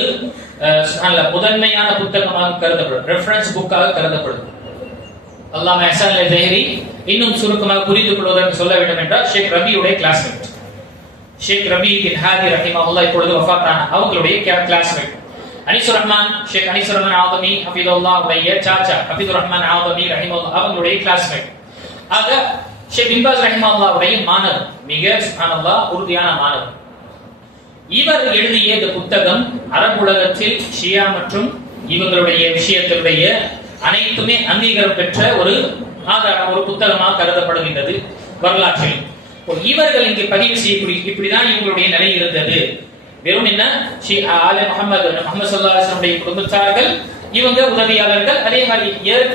முதன்மையான புத்தகமாக கருதப்படும், ரெஃபரன்ஸ் புக்காக கருதப்படும். அல்லாமா இஹ்சான் இலாஹி பஹீரி இன்னும் சுருக்கமாக புரிந்து கொள்வதற்கு சொல்ல வேண்டும் என்றால் ஷேக் ரபியுடைய கிளாஸ்மேட். ஷேக் ரபி பின் ஹாதி ரஹிமஹுல்லாஹ் இப்பொழுது வஃபாத்தான அவங்களுடைய கிளாஸ்மேட். அனிசுர் ரஹ்மான் ஷேக் அனிசுர் ரஹ்மான் ஆதமி ஹஃபிதுல்லாஹ் உடைய சாச்சா ஹஃபிதுர் ரஹ்மான் ஆதமி ரஹிமஹுல்லாஹ் அவங்களுடைய கிளாஸ்மேட். ஆக ஷேக் பின் பாஸ் ரஹிமஹுல்லாஹ் உடைய மாணவர், மிக சுப்ஹானல்லாஹ் உறுதியான மாணவர். இவர் எழுதிய இந்த புத்தகம் அரபுலகத்தில் ஷியா மற்றும் இவங்களுடைய விஷயத்தினுடைய அனைத்துமே அங்கீகாரம் பெற்ற ஒரு ஆதாரம், ஒரு புத்தகமாக கருதப்படுகின்றது வரலாற்றில். இவர்கள் இங்கு பதிவு செய்யக்கூடிய இப்படிதான் இவங்களுடைய நிலை இருந்தது. வெறும் என்ன முகமது ஸல்லல்லாஹு அலைஹி வஸல்லம் குடும்பத்தார்கள், இவங்க உதவியாளர்கள், அதே மாதிரி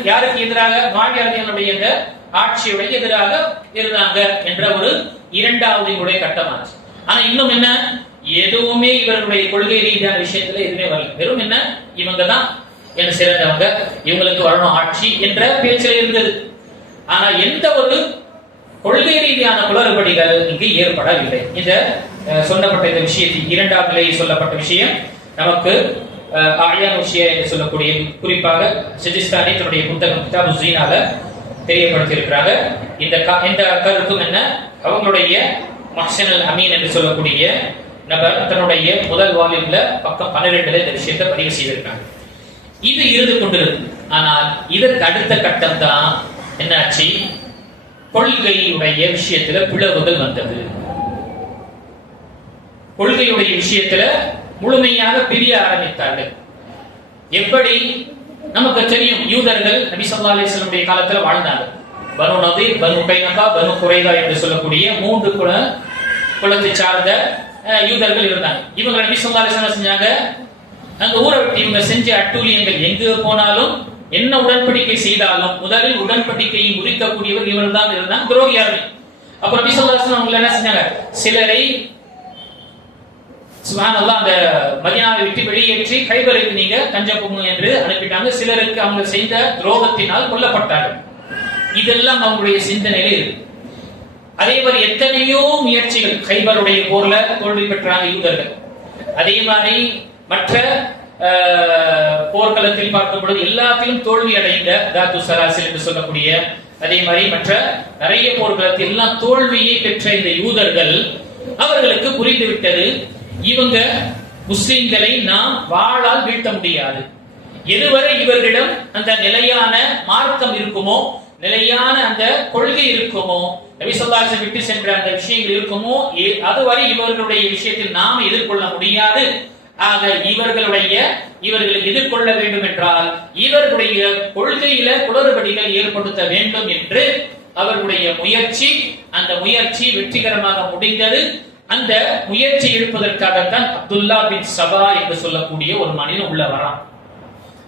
யாருக்கு எதிராக மாநிலங்களுடைய ஆட்சியுடைய எதிராக இருந்தாங்க என்ற ஒரு இரண்டாவது இவருடைய கட்டமாச்சு. ஆனா இன்னும் என்ன, எதுவுமே இவர்களுடைய கொள்கை ரீதியான விஷயத்துல எதுவுமே வரல. வெறும் என்ன, இவங்க தான் என்ன சிறந்தவங்க, இவங்களுக்கு வரணும் ஆட்சி என்ற பேச்சில் இருந்தது. ஆனா எந்த ஒரு கொள்கை ரீதியான குளறுபடிகள் இங்கு ஏற்படவில்லை. இந்த சொல்லப்பட்ட இந்த விஷயத்தில் இரண்டாம் நிலையில் சொல்லப்பட்ட விஷயம் நமக்கு ஆயான் விஷய என்று சொல்லக்கூடிய குறிப்பாக சிஜிஸ்தானி தன்னுடைய புத்தகம் கிதாபு ஸீனால தெரியப்படுத்தி இருக்கிறாங்க. இந்த கருத்தும் என்ன, அவங்களுடைய மஹ்சன் அல் அமீன் என்று சொல்லக்கூடிய நபர் தன்னுடைய முதல் வால்யூம்ல பக்கம் 12 இந்த விஷயத்தை பதிவு செய்திருக்காங்க. இது இருந்து கொண்டிருக்கு. ஆனால் இதற்கு அடுத்த கட்டம் தான் என்னாச்சு, கொள்கையுடைய விஷயத்துல பிளவுகள் வந்தது. கொள்கையுடைய விஷயத்துல முழுமையாக பிரிய ஆரம்பித்தார்கள். எப்படி நமக்கு தெரியும், யூதர்கள் நபி ஸல்லல்லாஹு அலைஹி வஸல்லம் காலத்துல வாழ்ந்தாங்க. பனு நதீர், பனு கைனகா, பனு குரைதா என்று சொல்லக்கூடிய 3 குலத்தை சார்ந்த யூதர்கள் இருந்தாங்க. இவங்க நபி ஸல்லல்லாஹு அலைஹி வஸல்லம் செஞ்சாங்க, அந்த ஊரை விட்டு இவங்க செஞ்ச அட்டூழியங்கள் எங்கு போனாலும் என்ன உடன்படிக்கை செய்தாலும் முதலில் உடன்படிக்கையை முறிக்கக்கூடியவர் இவர்கள் தான் இருந்தாங்க, துரோகியார்கள். அப்ப நபி ஸல்லல்லாஹு அலைஹி வஸல்லம் அவங்க என்ன செஞ்சாங்க, சிலரை சுப்ஹானல்லாஹ் அந்த மதீனாவை விட்டு வெளியேற்றி கைபருக்கு நீங்க தஞ்சம் புகுங்க என்று அனுப்பிட்டாங்க. சிலருக்கு அவங்க செய்த துரோகத்தினால் கொல்லப்பட்டார்கள். இதெல்லாம் அவங்களுடைய சிந்தனையில இருக்கு. அதே மாதிரி எத்தனையோ முயற்சிகள், கைபருடைய போர்ல தோல்வி பெற்றாங்க யூதர்கள். அதே மாதிரி மற்ற போர்க்களத்தில் பார்க்கும் பொழுது எல்லாத்திலும் தோல்வி அடைந்த தாத்து சலாசில் என்று சொல்லக்கூடிய, அதே மாதிரி மற்ற நிறைய போர்க்களத்தில் எல்லாம் தோல்வியை பெற்ற இந்த யூதர்கள், அவர்களுக்கு புரிந்துவிட்டது இவங்க முஸ்லிம்களை நாம் வாளால் வீழ்த்த முடியாது. எதுவரை இவர்களிடம் அந்த நிலையான மார்க்கம் இருக்குமோ, நிலையான அந்த கொள்கை இருக்குமோ, நபி ஸல்லல்லாஹு அலைஹி வஸல்லம் விட்டு சென்ற அந்த விஷயங்கள் இருக்குமோ, அதுவரை இவர்களுடைய விஷயத்தில் நாம் எதிர்கொள்ள முடியாது. ஆக இவர்களை எதிர்கொள்ள வேண்டும் என்றால் இவர்களுடைய கொள்கையில குளறுபடிகள் ஏற்படுத்த வேண்டும் என்று அவர்களுடைய முயற்சி, அந்த முயற்சி வெற்றிகரமாக முடிந்தது. அந்த முயற்சி எடுப்பதற்காகத்தான் அப்துல்லா பின் சபா என்று சொல்லக்கூடிய ஒரு மனிதன் உள்ள வரான்.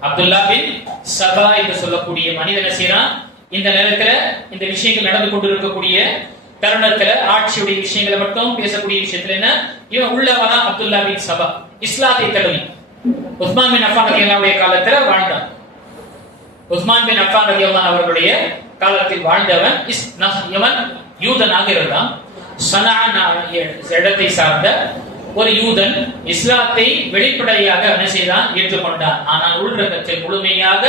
அப்துல்லா பின் சபா என்று சொல்லக்கூடிய மனிதன் செய்யறான். இந்த நேரத்துல இந்த விஷயங்கள் நடந்து கொண்டிருக்கக்கூடிய தருணத்துல ஆட்சியுடைய விஷயங்களை மட்டும் பேசக்கூடிய விஷயத்துல என்ன, இவன் உள்ள வரான். அப்துல்லா பின் சபா இஸ்லாத்தை தழுவி உஸ்மான் பின் அஃபான் ரலியல்லாஹு காலத்துல வாழ்ந்தான். உஸ்மான் பின் அஃபான் ரலியல்லாஹு அவர்களுடைய காலத்தில் வாழ்ந்தவன் இவன் யூதனாக இருந்தான். சனா இடத்தை சார்ந்த ஒரு யூதன் இஸ்லாத்தை வெளிப்படையாக என்ன செய்தான், ஏற்றுக்கொண்டான். ஆனால் உள்ரகத்தில் முழுமையாக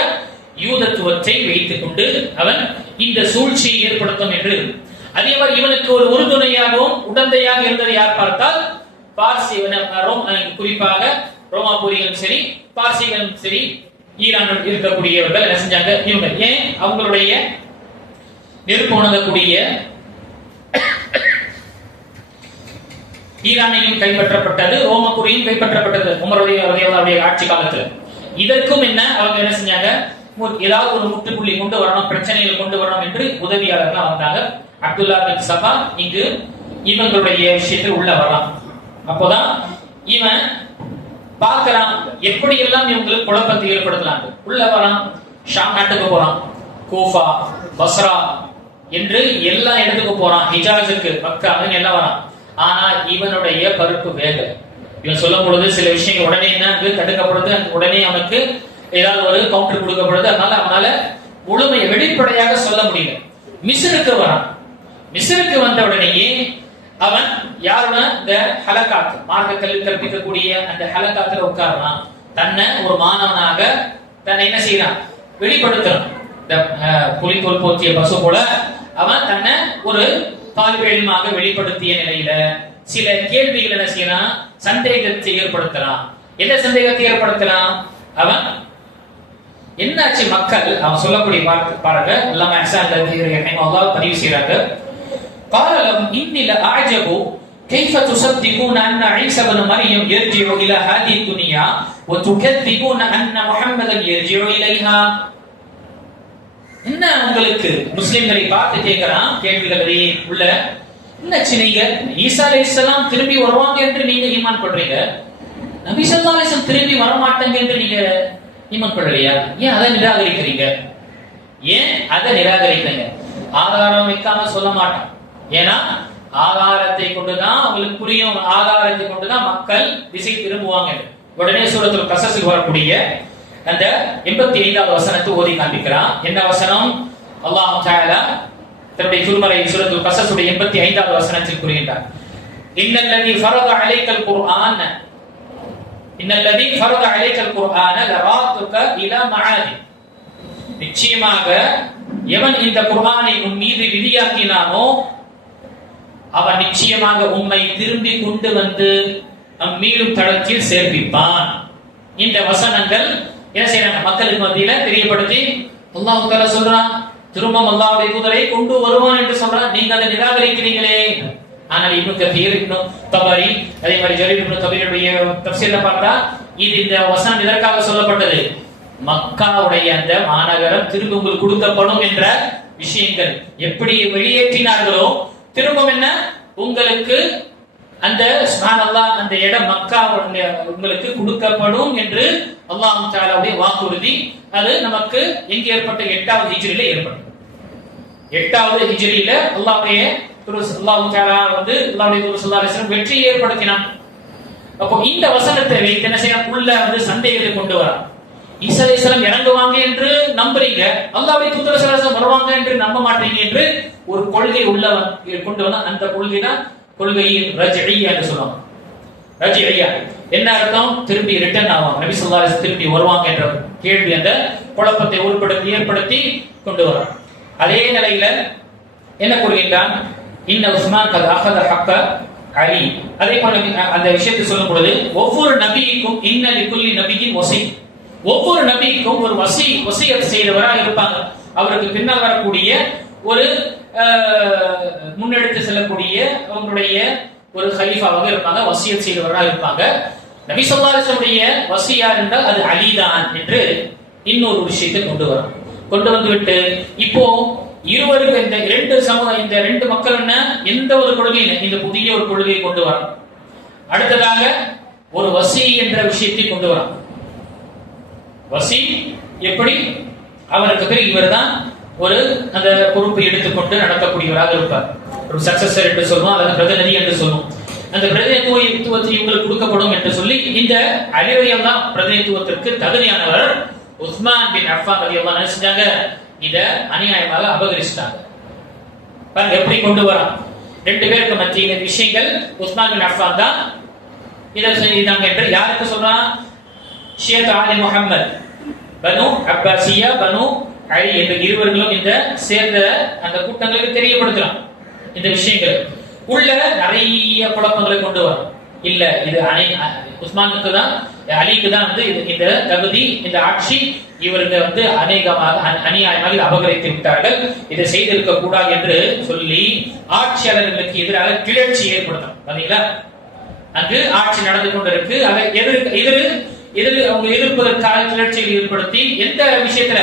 யூதத்துவத்தை வைத்துக் கொண்டு அவன் இந்த சூழ்ச்சியை ஏற்படுத்தும் என்று. அதே மாதிரி இவனுக்கு ஒரு உறுதுணையாகவும் உடந்தையாக இருந்ததை யார் பார்த்தால் பார்சி, குறிப்பாக ரோமாபுரிகளும் சரி பார்சிகளும் சரி ஈரானில் இருக்கக்கூடியவர்கள் என்ன செஞ்சாங்க, இவங்க ஏன் அவங்களுடைய நெருப்பு உணரக்கூடிய ஈரானையும் கைப்பற்றப்பட்டது, ரோமபுரியும் கைப்பற்றப்பட்டது உமர் ரலியல்லாஹு ஆட்சி காலத்துல. இதற்கும் என்ன அவங்க என்ன செஞ்சாங்க, ஏதாவது ஒரு முற்றுப்புள்ளி கொண்டு வரணும், பிரச்சனைகள் கொண்டு வரணும் என்று உதவியாளர்கள் வந்தாங்க. அப்துல்லா பின் சபா இங்கு இவங்களுடைய விஷயத்தில் உள்ள வரலாம். அப்போதான் இவன் பார்க்கிறான் எப்படி எல்லாம் இவங்களுக்கு குழப்பத்தை ஏற்படுத்தலாம். உள்ள வரான், ஷாம் நாட்டுக்கு போறான், கூஃபா, பஸ்ரா என்று எல்லா இடத்துக்கு போறான், ஹிஜாஸுக்கு, மக்கா எல்லாம் வரான். ஆனா இவனுடைய பருப்பு வேக. இவன் சொல்லும் பொழுது சில விஷயங்கள் உடனே என்ன தடுக்கப்படுது, உடனே அவனுக்கு ஏதாவது ஒரு கவுண்டர் கொடுக்கப்படுது. அதனால அவனால முழுமையை வெளிப்படையாக சொல்ல முடியல. மிஸ்ருக்கு வரான். மிஸ்ருக்கு வந்த உடனேயே அவன் யாருன்னா இந்த ஹலகாத் மார்க்கத்தில் கற்பிக்கக்கூடிய அந்த ஹலகாத்துல உட்கார்றான். தன்னை ஒரு மாணவனாக தன்னை என்ன செய்யறான், வெளிப்படுத்துறான். இந்த புலித்தோல் போத்திய பசு போல அவன் தன்னை ஒரு தாலிபேலுமாக வெளிப்படுத்திய நிலையில சில கேள்விகள் என்ன செய்யறான், சந்தேகத்தை ஏற்படுத்தலாம். என்ன சந்தேகத்தை ஏற்படுத்தலாம்? அவன் என்னாச்சு மக்கள் அவன் சொல்லக்கூடிய பாருங்க, எல்லாமே அல்லாஹ் பதிவு செய்யறாங்க. قال لهم إني لأعجب كيف تصدقون أن عيسى بن مريم يرجع إلى هذه الدنيا وتكذبون أن محمدا يرجع إليها. என்ன உங்களுக்கு முஸ்லிம்களை பார்த்து கேட்கிறான் கேள்விகளை உள்ள என்னாச்சு, நீங்க ஈசா அலைஹிஸ்ஸலாம் திரும்பி வருவாங்க என்று நீங்க ஈமான் கொள்றீங்க, நபி ஸல்லல்லாஹு அலைஹி வஸல்லம் திரும்பி வர மாட்டாங்க என்று நீங்க ஈமான் கொள்ளலையா? ஏன் அதை நிராகரிக்கிறீங்க? ஏன் அதை நிராகரிக்கிறீங்க? ஆதாரம் வைக்காம சொல்ல மாட்டான். ஏன்னா ஆதாரத்தை கொண்டுதான் அவங்களுக்கு புரியும், ஆதாரத்தை கொண்டுதான் மக்கள் திசை திரும்புவாங்க. உடனே சூரத்துல் கஸஸில் வரக்கூடிய அந்த 85வது வசனத்தை ஓதி காண்பிக்கிறான். என்ன வசனம்? அல்லாஹ் தஆலா தன்னுடைய திருமறை சூரத்துல் கஸஸ் உடைய 85வது வசனத்தில் கூறுகின்றார், இன்னல்லதி ஃபரத அலைக்கல் குர்ஆன இன்னல்லதி ஃபரத அலைக்கல் குர்ஆன லராத்துக இலா மஆதி. நிச்சயமாக எவன் இந்த குர்ஆனை உன் மீது விதியாக்கினானோ அவன் நிச்சயமாக உம்மை திரும்பி கொண்டு வந்து மீளும் தளத்தில் சேர்ப்பிப்பான். இந்த வசனங்கள் என்ன செய்யறாங்க, மக்களுக்கு மத்தியில தெரியப்படுத்தி அல்லாஹ் தஆலா சொல்றான், திரும்ப அல்லாஹ்வுடைய தூதரை கொண்டு வருவான் என்று சொல்றான். நீங்க அதை நிராகரிக்கிறீங்களே. ஆனால் இப்னு கதீர், இப்னு தபரி, அதே மாதிரி ஜரீர் இப்னு தபரியுடைய தஃசீர்ல பார்த்தா இது இந்த வசனம் எதற்காக சொல்லப்பட்டது, மக்காவுடைய அந்த மாநகரம் திரும்ப உங்களுக்கு கொடுக்கப்படும் என்ற விஷயங்கள் எப்படி வெளியேற்றினார்களோ திரும்பவும் என்ன உங்களுக்கு அந்த சுப்ஹானல்லாஹ் அந்த இடம் மக்கா உங்களுக்கு கொடுக்கப்படும் என்று அல்லாஹ் தஆலாவுடைய வாக்குறுதி. அது நமக்கு எங்க ஏற்பட்ட 8வது ஹிஜ்ரியில ஏற்பட்டது. 8வது ஹிஜ்ரியில அல்லாஹ்வுடைய அல்லாஹ் தஆலா வந்து அல்லாஹ்வுடைய தூதர் ஸல்லல்லாஹு அலைஹி வஸல்லம் வெற்றியை ஏற்படுத்தினான். அப்போ இந்த வசனத்தை வைத்து என்ன செய்ய உள்ள வந்து சந்தேகத்தை கொண்டு வரான். ஈசா அலைஹிஸ்ஸலாம் இறங்குவாங்க என்று நம்புறீங்க, அல்லாஹ்வுடைய தூதர் ஸல்லல்லாஹு அலைஹி வஸல்லம் வருவாங்க என்று நம்ப மாட்டீங்க என்று ஒரு கொள்கை உள்ள கொண்டு வந்தா அந்த கொள்கை தான் கொள்கையின் ரஜ்இய்யா என்று சொல்லுவாங்க. ரஜ்இய்யா என்ன அர்த்தம்? திரும்பி ரிட்டர்ன் ஆவாங்க, நபி ஸல்லல்லாஹு அலைஹி வஸல்லம் திரும்பி வருவாங்க என்ற கேள்வி அந்த குழப்பத்தை ஏற்படுத்தி கொண்டு வரான். அதே நிலையில என்ன கூறுகின்றான், இன்ன உஸ்மான் கத் அஹத ஹக்க அலி. அதே போல அந்த விஷயத்தை சொல்லும் பொழுது ஒவ்வொரு நபிக்கும் இன்ன லிகுல்லி நபியின் வஸி, ஒவ்வொரு நபிக்கும் ஒரு வசியத் செய்தவராக இருப்பாங்க. அவருக்கு பின்னால் வரக்கூடிய ஒரு முன்னெடுத்து செல்லக்கூடிய அவங்களுடைய ஒரு கலீஃபாவாக இருப்பாங்க, வசியத் செய்தவராக இருப்பாங்க. நபி ஸல்லல்லாஹு அலைஹி வஸல்லம் வசியார் என்றால் அது அலிதான் என்று இன்னொரு விஷயத்தை கொண்டு வந்துவிட்டு இப்போ இருவருக்கு இந்த இரண்டு சமுதாயம் இந்த ரெண்டு மக்கள் என்ன எந்த ஒரு கொள்கையில இந்த புதிய ஒரு கொள்கையை கொண்டு வரான். அடுத்ததாக ஒரு வசி என்ற விஷயத்தை கொண்டு வரான். வசி எப்படி அவருக்கு பிறகு இவர்தான் ஒரு அந்த பொறுப்பை எடுத்துக்கொண்டு நடத்தக்கூடியவராக இருப்பார். ஒரு சக்சஸர் என்று சொல்லுவோம், அல்லது பிரதிநிதி என்று சொல்லுவோம். அந்த பிரதிநிதித்துவத்தை இவங்களுக்கு கொடுக்கப்படும் என்று சொல்லி இந்த அலிரலியல்லாஹு தான் பிரதிநிதித்துவத்திற்கு தகுதியானவர். உஸ்மான் பின் அஃபான் ரலியல்லாஹு அன்ஹு செஞ்சாங்க, இத அநியாயமாக அபகரிச்சிட்டாங்க. பாருங்க எப்படி கொண்டு வரான். ரெண்டு பேருக்கு மத்தியில விஷயங்கள் உஸ்மான் பின் அஃபான் தான் இதை செய்தாங்க என்று யாருக்கு சொல்றான்? ஷியத் ஆலி முஹம்மத், பனு அப்பாசியா, பனு அலி என்ற இருவர்களும் இந்த சேர்ந்த அந்த கூட்டங்களுக்கு தெரியப்படுத்தலாம். இந்த விஷயங்கள் உள்ள நிறைய குழப்பங்களை கொண்டு வரும். இல்ல இது உஸ்மானுக்கு தான் அலிக்கு தான் வந்து இந்த தகுதி இந்த ஆட்சி இவருக்கு வந்து அநியாயமாக அபகரித்து விட்டார்கள், இதை செய்திருக்க கூடாது என்று சொல்லி ஆட்சியாளர்களுக்கு எதிராக கிளர்ச்சி ஏற்படுத்தும். பாத்தீங்களா, அங்கு ஆட்சி நடந்து கொண்டிருக்கு. அதை எதிர் அவங்க எதிர்ப்பதற்காக கிளர்ச்சியில் ஏற்படுத்தி எந்த விஷயத்துல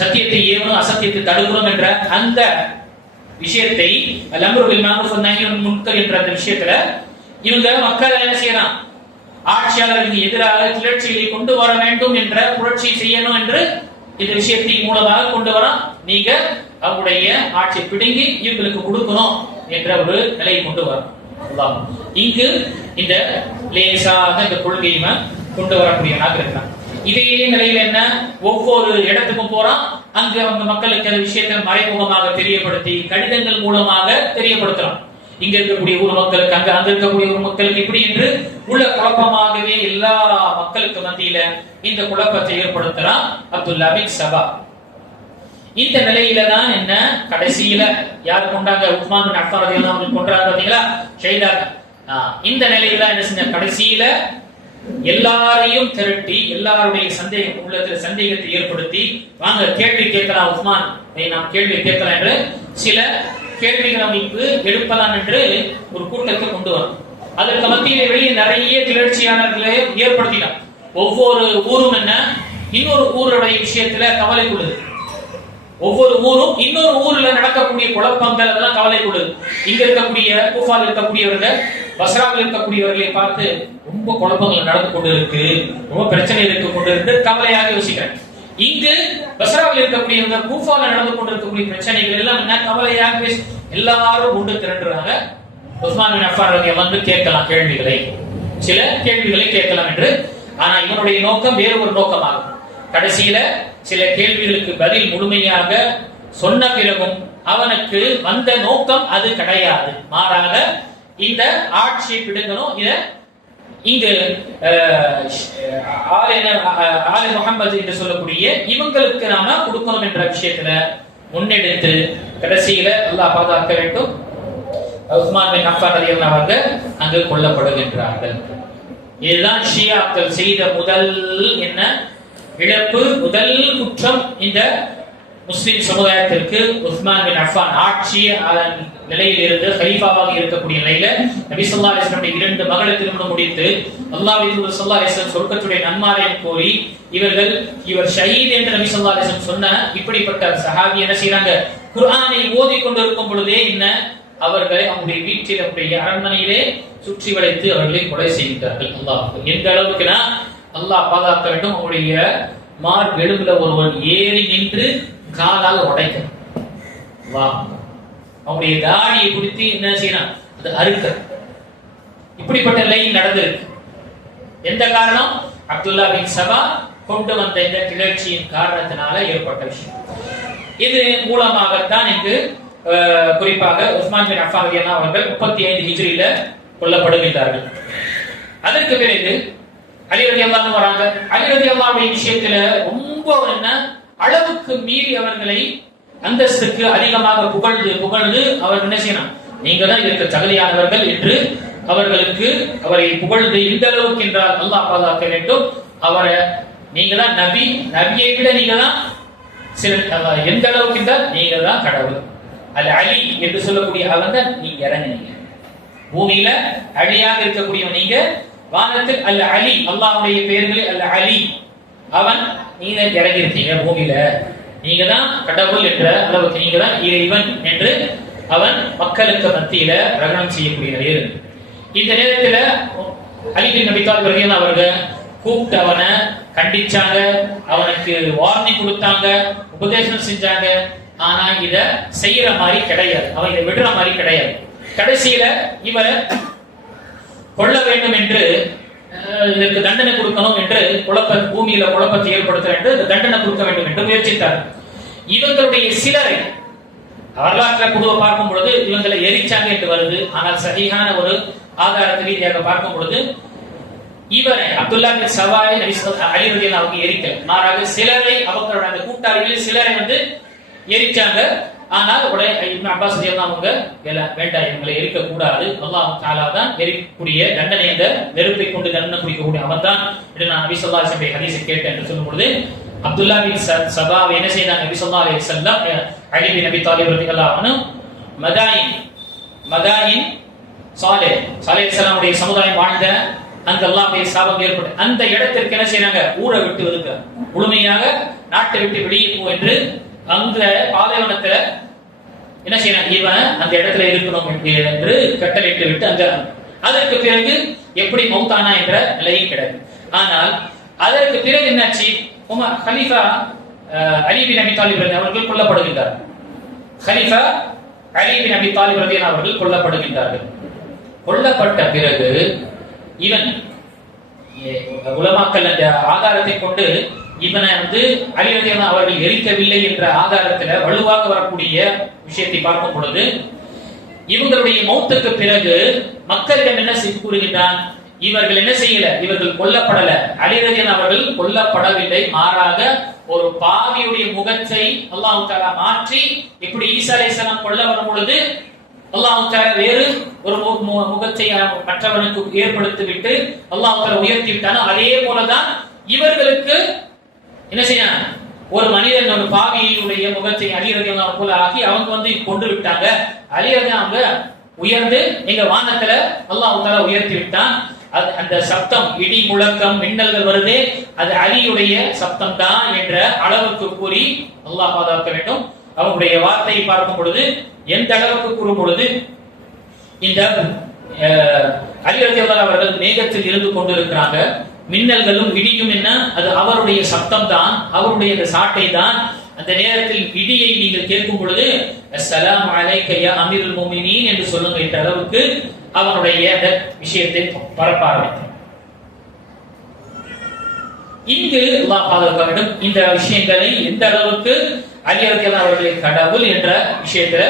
சத்தியத்தை ஏவனும் அசத்தியத்தை தடுக்கணும் என்ற அந்த விஷயத்தை அல்-அம்ரு பில் மஅரூஃப் வன்-நஹ்யு அனில் முன்கர் என்ற அந்த விஷயத்துல இவங்க மக்கள் என்ன செய்யலாம், ஆட்சியாளருக்கு எதிராக கிளர்ச்சியை கொண்டு வர வேண்டும் என்ற புரட்சி செய்யணும் என்று இந்த விஷயத்தின் மூலமாக கொண்டு வர நீங்க அவங்களுடைய ஆட்சியை பிடுங்கி இவங்களுக்கு கொடுக்கணும் என்ற ஒரு நிலையை கொண்டு வரும். இங்கு இந்த லேசாக இந்த கொள்கையை கொண்டு வரக்கூடியவனாக இருக்கிறான். இதே நிலையில என்ன, ஒவ்வொரு இடத்துக்கும் போறான், அங்கு அவங்க மக்களுக்கு அந்த விஷயத்தை மறைமுகமாக தெரியப்படுத்தி கடிதங்கள் மூலமாக தெரியப்படுத்தலாம். இங்க இருக்கக்கூடிய ஊர் மக்களுக்கு, அங்க இருக்கக்கூடிய ஊர் மக்களுக்கு இப்படி என்று உள்ள குழப்பமாகவே எல்லா மக்களுக்கு மத்தியில இந்த குழப்பத்தை ஏற்படுத்துறான் அப்துல்லா பின் சபா. இந்த நிலையில தான் என்ன, கடைசியில யார் கொண்டாங்க, உஸ்மான் பின் அஃபான் ரலியல்லாஹு அன்ஹு கொன்றாங்க பாத்தீங்களா, ஷஹீதாக. இந்த நிலையில என்ன செஞ்ச, கடைசியில எல்லாரையும் திரட்டி எல்லாருடைய சந்தேகத்தை ஏற்படுத்தி வாங்க கேள்வி கேட்கலாம், உஸ்மான் நாம் கேள்வி கேட்கலாம் என்று சில கேள்விகள் அமைப்பு எழுப்பலாம் என்று ஒரு கூட்டத்தை கொண்டு வரும். அதற்கு மத்தியிலே வெளியே நிறைய கிளர்ச்சியாளர்களை ஏற்படுத்தினார். ஒவ்வொரு ஊரும் என்ன, இன்னொரு ஊருடைய விஷயத்துல கவலை கொள்ளுது. ஒவ்வொரு ஊரும் இன்னொரு ஊர்ல நடக்கக்கூடிய குழப்பங்கள் அதெல்லாம் கவலை கொள்ளுது. இங்க இருக்கக்கூடிய கூஃபால இருக்கக்கூடியவர்கள், பஸ்ராவில் இருக்கக்கூடியவர்களை பார்த்து ரொம்ப குழப்பங்கள் நடந்து கொண்டு இருக்கு, ரொம்ப பிரச்சனை இருக்கு கொண்டு இருந்து கவலையாக யோசிக்கிறேன். இங்கு பஸ்ராவில் இருக்கக்கூடியவங்க கூஃபால நடந்து கொண்டிருக்கக்கூடிய பிரச்சனைகள் எல்லாம் என்ன கவலையாக எல்லாரும் ஒன்று திரண்டுறாங்க. உஸ்மான் பின் அஃபான் ரலியல்லாஹு அன்ஹு கேட்கலாம் கேள்விகளை, சில கேள்விகளை கேட்கலாம் என்று. ஆனா இவனுடைய நோக்கம் வேறு ஒரு நோக்கமாகும். கடைசியில சில கேள்விகளுக்கு பதில் முழுமையாக சொன்ன பிறகும் அவனுக்கு வந்த நோக்கம் அது கிடையாது. மாறாக இந்த ஆட்சியை பிடுங்கணும், இத இங்கு ஆலே முஹம்மது என்று சொல்லக்கூடிய இவங்களுக்கு நாம கொடுக்கணும் என்ற விஷயத்துல முன்னெடுத்து கடைசியில அல்லாஹ் பாதுகாக்க வேண்டும், உஸ்மான் பின் அஃபான் ரலியல்லாஹு அன்ஹு அங்கு கொல்லப்படுகின்றார்கள். இதுதான் ஷியாக்கள் செய்த முதல் என்ன இழப்பு, முதல் குற்றம். இந்த முஸ்லிம் சமுதாயத்திற்கு உஸ்மான் பின் அஃபான் ஆட்சி நிலையில் இருந்து கலீஃபாவாக இருக்கக்கூடிய நிலையில நபி ஸல்லல்லாஹு அலைஹி வஸல்லம் இரண்டு மகளை திருமணம் முடித்து அல்லாஹ்வின் தூதர் ஸல்லல்லாஹு அலைஹி வஸல்லம் சொர்க்கத்துடைய நன்மாராயம் கோரி இவர் ஷஹீத் என்று நபி ஸல்லல்லாஹு அலைஹி வஸல்லம் சொன்ன இப்படிப்பட்ட சஹாபி என்ன செய்றாங்க, குர்ஆனை ஓதி கொண்டிருக்கும் பொழுதே என்ன அவர்களை அவருடைய வீட்டில் அவருடைய அரண்மனையிலே சுற்றி வளைத்து அவர்களை கொலை செய்கிறார்கள். அல்லாஹ் எந்த அளவுக்குனா அல்லாஹ் பாதுகாக்க வேண்டும், அவருடைய மார்பெலும்புல ஒருவன் ஏறி நின்று காலால் உடைக்க, அவருடைய தாடியை பிடித்து என்ன செய்யணும், அது அறுக்க. இப்படிப்பட்ட லைன் நடந்திருக்கு. எந்த காரணம், அப்துல்லா பின் சபா கொண்டு வந்த இந்த கிளர்ச்சியின் காரணத்தினால ஏற்பட்ட விஷயம். இது மூலமாகத்தான் இங்கு குறிப்பாக உஸ்மான் பின் அஃபான் ரலியல்லாஹு அன்ஹு அவர்கள் 35 ஹிஜ்ரியில கொல்லப்படுகிறார்கள். அதற்கு பிறகு அலி ரலியல்லாஹு அன்ஹு வராங்க. அலி ரலியல்லாஹு அன்ஹு விஷயத்துல ரொம்ப என்ன அளவுக்கு மீறி அவர்களை அந்தஸ்துக்கு அதிகமாக புகழ்ந்து அவர் என்ன செய்யணும், நீங்க தான் இதற்கு தகுதியானவர்கள் என்று அவரை புகழ்ந்து இந்த அளவுக்கு என்றால் அல்லாஹ் பாதுகாக்க வேண்டும், அவரை நீங்க தான் நபியை விட நீங்க தான் எந்த அளவுக்கு என்றால் நீங்க தான் கடவுள். அலி என்று சொல்லக்கூடிய அவன் தான் நீங்க இறங்கினீங்க பூமியில, அலியாக இருக்கக்கூடியவன் நீங்க, வானத்தில் அலி அல்லாஹ்வுடைய பெயர்களில் அலி அவன், நீங்க இறங்கியிருக்கீங்க பூமியில, நீங்க தான் கடவுள் என்ற அளவுக்கு நீங்க தான் இறைவன் என்று அவன் மக்களுக்கு மத்தியில பிரகடனம் செய்யக்கூடிய நிலையில். இந்த நேரத்துல அலி பின் அபீ தாலிப் ரலியல்லாஹு அவர்கள் கூப்பிட்டு அவனை கண்டிச்சாங்க, அவனுக்கு வார்னிங் கொடுத்தாங்க, உபதேசம் செஞ்சாங்க. ஆனா இத செய்யற மாதிரி கிடையாது, அவன் இதை விடுற மாதிரி கிடையாது. கடைசியில இவரை கொல்ல வேண்டும் என்று, இதற்கு தண்டனை கொடுக்கணும் என்று பூமியில குழப்பத்தை ஏற்படுத்த வேண்டும், தண்டனை கொடுக்க வேண்டும் என்று முயற்சித்தார். இவங்களுடைய சிலரை வரலாற்றை பொதுவாக பார்க்கும் பொழுது இவங்களை எரிச்சாங்க என்று வருது. ஆனால் சரியான ஒரு ஆதாரத்தை ரீதியாக பார்க்கும் பொழுது இவரை அப்துல்லா பின் சபாயை அலி ரலியல்லாஹு அன்ஹு எரிக்கல, மாறாக சிலரை அவங்களோட அந்த கூட்டாளிகளில் சிலரை எரிச்சாங்க. ஆனால் இப்னு அப்பாஸ் ரலியல்லாஹு அன்ஹு வேண்டாம், இவங்களை எரிக்க கூடாது, அல்லாஹ் தஆலா தான் எரிக்கக்கூடிய தண்டனை, அந்த நெருப்பை கொண்டு தண்டனை குடிக்கக்கூடிய அவன் தான் என்று நான் நபி ஸல்லல்லாஹு அலைஹி வஸல்லம் ஹதீஸை கேட்டேன் என்று சொல்லும் பொழுது அப்துல்லா பின் சபாவை என்ன செய்தாங்க, நபி ஸல்லல்லாஹு அலைஹி வஸல்லம் அலி பின் அபீ தாலிப் ரலியல்லாஹு அன்ஹு மதாயின் சாலிஹ் அலைஹிஸ்ஸலாமுடைய சமுதாயம் வாழ்ந்த அங்க அல்லாஹ்வுடைய சாபம் ஏற்பட்டு அந்த இடத்திற்கு என்ன செய்றாங்க, ஊரை விட்டு ஒதுக்க, முழுமையாக நாட்டை விட்டு வெளியே போ என்று அந்த பாலைவனத்துல என்ன செய்யறாங்க, இவன் அந்த இடத்துல இருக்கணும் என்று கட்டளையிட்டு விட்டு அங்க. அதற்கு பிறகு எப்படி மௌத்தானா என்ற நிலையும் கிடையாது. ஆனால் அதற்கு பிறகு என்னாச்சு, உமர் கலீஃபா அலி பின் அபி தாலிப் அவர்கள் கொல்லப்படுகின்றார். கலீஃபா அலி பின் அபி தாலிப் அவர்கள் கொல்லப்படுகின்றார்கள். கொல்லப்பட்ட பிறகு இவன் உலமாக்கள் அந்த ஆதாரத்தை கொண்டு இவனை அலி ரலியல்லாஹு அவர்கள் எரிக்கவில்லை என்ற ஆதாரத்துல வலுவாக வரக்கூடிய விஷயத்தை பார்க்கும் பொழுது, இவங்களுடைய மௌத்துக்கு பிறகு மக்களிடம் என்ன கூறுகின்றான், இவர்கள் என்ன செய்யல, இவர்கள் கொல்லப்படல, அலி ரலியல்லாஹு அவர்கள் கொல்லப்படவில்லை, மாறாக ஒரு பாவியுடைய முகத்தை அல்லாஹ் தஆலா மாற்றி, இப்படி ஈசா அலைஹிஸ்ஸலாம் கொல்ல வரும் பொழுது அல்லாஹ் தஆலா வேறு ஒரு முகத்தை மற்றவனுக்கு ஏற்படுத்தி விட்டு அல்லாஹ் தஆலா உயர்த்தி விட்டானோ அதே போலதான் இவர்களுக்கு என்ன செய்யணும், ஒரு மனிதன் ஒரு பாவியுடைய முகத்தை அலி ரலியல்லாஹு போல ஆகி அவங்க கொண்டு விட்டாங்க. அலி ரலியல்லாஹு உயர்ந்து எங்க வானத்துல அல்லாஹ் தஆலா உயர்த்தி விட்டான். அந்த சப்தம், இடி முழக்கம், மின்னல்கள் வருதே, அது அலியுடைய சப்தம் தான் என்ற அளவுக்கு கூறி அல்லாஹ் பாதுகாக்க வேண்டும். அவங்களுடைய வார்த்தையை பார்க்கும் பொழுது எந்த அளவுக்கு கூறும் பொழுது, இந்த அலி ரலியல்லாஹு அவர்கள் மேகத்தில் இருந்து கொண்டிருக்கிறாங்க, மின்னல்களும் இடியும் என்ன, அது அவருடைய சப்தம் தான், அவருடைய சாட்டை தான். அந்த நேரத்தில் இடியை நீங்கள் கேட்கும் பொழுது அஸ்ஸலாமு அலைக யா அமீருல் முஃமினீன் என்று சொல்லுங்க என்ற அளவுக்கு அவனுடைய விஷயத்தை பரப்ப ஆரம்பித்தார். இங்கு அல்லாஹ் பாதுகாக்க வேண்டும். இந்த விஷயங்களை எந்த அளவுக்கு அலி ரலியல்லாஹு அவர்களை கடவுள் என்ற விஷயத்துல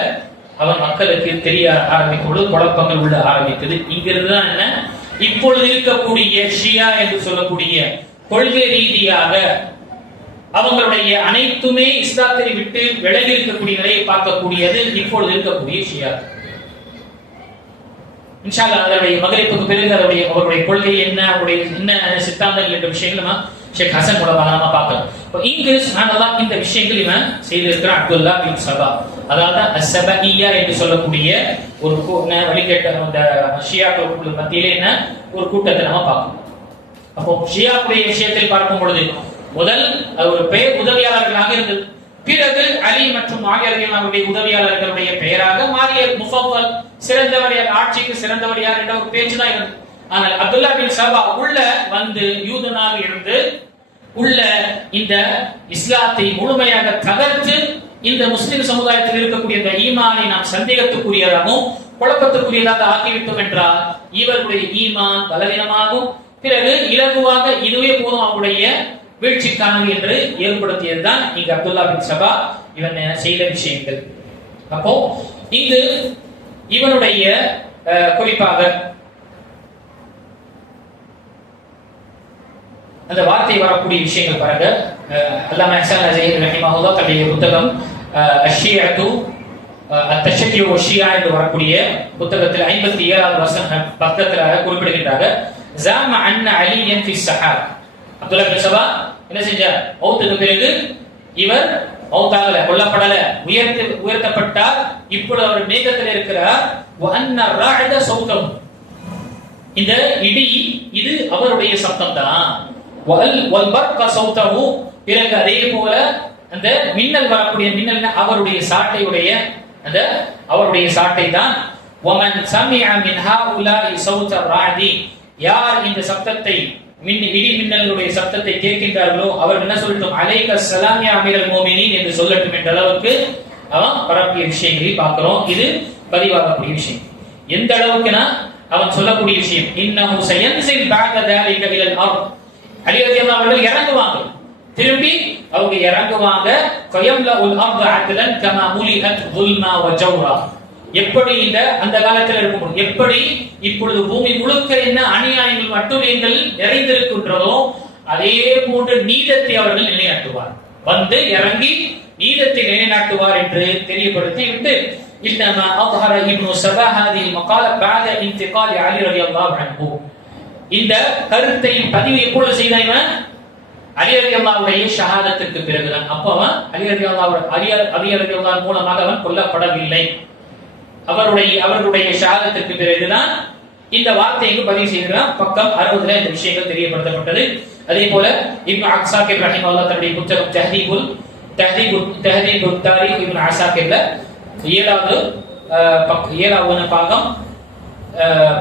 அவன் மக்களுக்கு தெரிய ஆரம்பிக்கும் பொழுது குழப்பங்கள் உள்ள ஆரம்பிக்குது. இங்கிருந்து தான் என்ன, இப்பொழுது இருக்கக்கூடிய ஷியா என்று சொல்லக்கூடிய கொள்கை ரீதியாக அவங்களுடைய அனைத்துமே இஸ்லாத்தை விட்டு விலகி இருக்கக்கூடிய நிலையை பார்க்கக்கூடியது இப்பொழுது இருக்கக்கூடிய ஷியா. இன்ஷா அல்லாஹ் அதனுடைய மகரிப்புக்கு பிறகு அவருடைய கொள்கை என்ன, அவருடைய என்ன சித்தாந்தங்கள் என்ற விஷயங்கள் நம்ம ஷேக் ஹசன் மூலமாக நாம பார்க்கலாம். இங்கு சுப்ஹானல்லாஹ் இந்த விஷயங்கள் இவன் செய்திருக்கிற அப்துல்லா பின் சபா, அதாவது அஸ்ஸபஇய்யா என்று சொல்லக்கூடிய ஒரு வழிகேட்ட அந்த ஷியாக்கள் மத்தியிலே என்ன ஒரு கூட்டத்தை நம்ம பார்க்கணும். அப்போ ஷியாக்களுடைய விஷயத்தில் பார்க்கும் பொழுது முதல் ஒரு பெயர் உதவியாளர்களாக இருந்தது, பிறகு அலி மற்றும் ஆகியோருடைய உதவியாளர்களுடைய பெயராக மாறிய முஃபவ்வல், சிறந்தவர் யார், ஆட்சிக்கு சிறந்தவர் யார் என்ற ஒரு பேச்சு தான் இருந்தது. ஆனால் அப்துல்லா பின் சபா உள்ள யூதனாக இருந்து உள்ள இந்த இஸ்லாத்தை முழுமையாக தகர்த்து இந்த முஸ்லிம் சமுதாயத்தில் இருக்கக்கூடிய இந்த ஈமானை நாம் சந்தேகத்துக்குரியதாகவும் குழப்பத்துக்குரியதாக ஆக்கிவிட்டோம் என்றால் இவருடைய ஈமான் பலவீனமாகும். பிறகு இலகுவாக இதுவே போதும் அவருடைய வீழ்ச்சிக்கானது என்று ஏற்படுத்தியதுதான் இங்கு அப்துல்லா பின் சபா இவன் செய்த விஷயங்கள். அப்போ இங்கு இவனுடைய குறிப்பாக அந்த வார்த்தை வரக்கூடிய விஷயங்கள் பாருங்க. அல்லாமா இஹ்சான் அஸஹரி ரஹிமஹுல்லாஹ் தன்னுடைய புத்தகம் அஷ்ஷியத்து அத்தஷக்கியு வஷ்ஷியா என்று வரக்கூடிய புத்தகத்தில் 57வது பக்கத்துல குறிப்பிடுகின்றாங்க, ஜாம அன்ன அலியன் ஃபி ஸஹாப். அப்துல்லா பின் சபா என்ன செஞ்சார், மௌத்துக்கு பிறகு இவர் மௌத்தாகல, கொல்லப்படல, உயர்த்தப்பட்டார். இப்பொழுது அவர் மேகத்தில் இருக்கிறார். வ அன்ன ராஅத சௌதம், இந்த இடி இது அவருடைய சப்தம் தான். வல் பர்க சௌதஹு, பிறகு அதே போல அந்த மின்னல் வரக்கூடிய மின்னல் அவருடைய சாட்டையுடைய அந்த அவருடைய சாட்டை தான். வமன் சமிஅ மின் ஹாஉலாஇ சௌத ராதி, யார் இந்த சப்தத்தை இடி மின்னலுடைய சப்தத்தை கேட்கின்றார்களோ அவர் என்ன சொல்லட்டும், அலைக ஸலாம் யா அமீரல் முஃமினீன் என்று சொல்லட்டும் என்ற அளவுக்கு அவன் பரப்பிய விஷயங்களை பார்க்கிறோம். இது பதிவாகக்கூடிய விஷயம். எந்த அளவுக்குனா அவன் சொல்லக்கூடிய விஷயம், இன்னஹு சயன்ஸில் பஅத ذلك இல அல்-அர்த், அலி ரலியல்லாஹு அவர்கள் இறங்குவாங்க, திரும்பி அவங்க இறங்குவாங்க. கயம்லஉல் அர்த் அத்லன் கமா முலிஹத் ظுல்மா வ ஜௌரா, எப்படி இந்த அந்த காலத்தில் இருக்கும் எப்படி இப்பொழுது பூமி முழுக்க என்ன அநியாயங்கள் அட்டுழியங்கள் நிறைந்திருக்கின்றதோ அதே போன்று நீதத்தை அவர்கள் நிலைநாட்டுவார், வந்து இறங்கி நீதத்தை நிலைநாட்டுவார் என்று தெரியப்படுத்தி விட்டு இன்னமா அظهر ابن سبا هذه المقاله بعد انتقال علي رضي الله عنه, இந்த கருத்தை பதிவு எப்பொழுது செய்தான், அலி ரலியல்லாஹுடைய ஷஹாதத்துக்கு பிறகுதான். அப்போ அவன் அலி ரலியல்லாஹு மூலமாக அவன் கொல்லப்படவில்லை. அவருடைய ஷஹாதத்துக்கு பிறகுதான் இந்த வார்த்தை எங்கு பதிவு செய்கிறார்? பக்கம் 60 இந்த விஷயங்கள் தெரியப்படுத்தப்பட்டது. அதே போல இப்னு அசாக்கிர் ரஹிமஹுல்லாஹ் தன்னுடைய புத்தகம் தஹ்தீபுத் தாரீக் இப்னு அசாக்கிர்ல 7வது பாகம்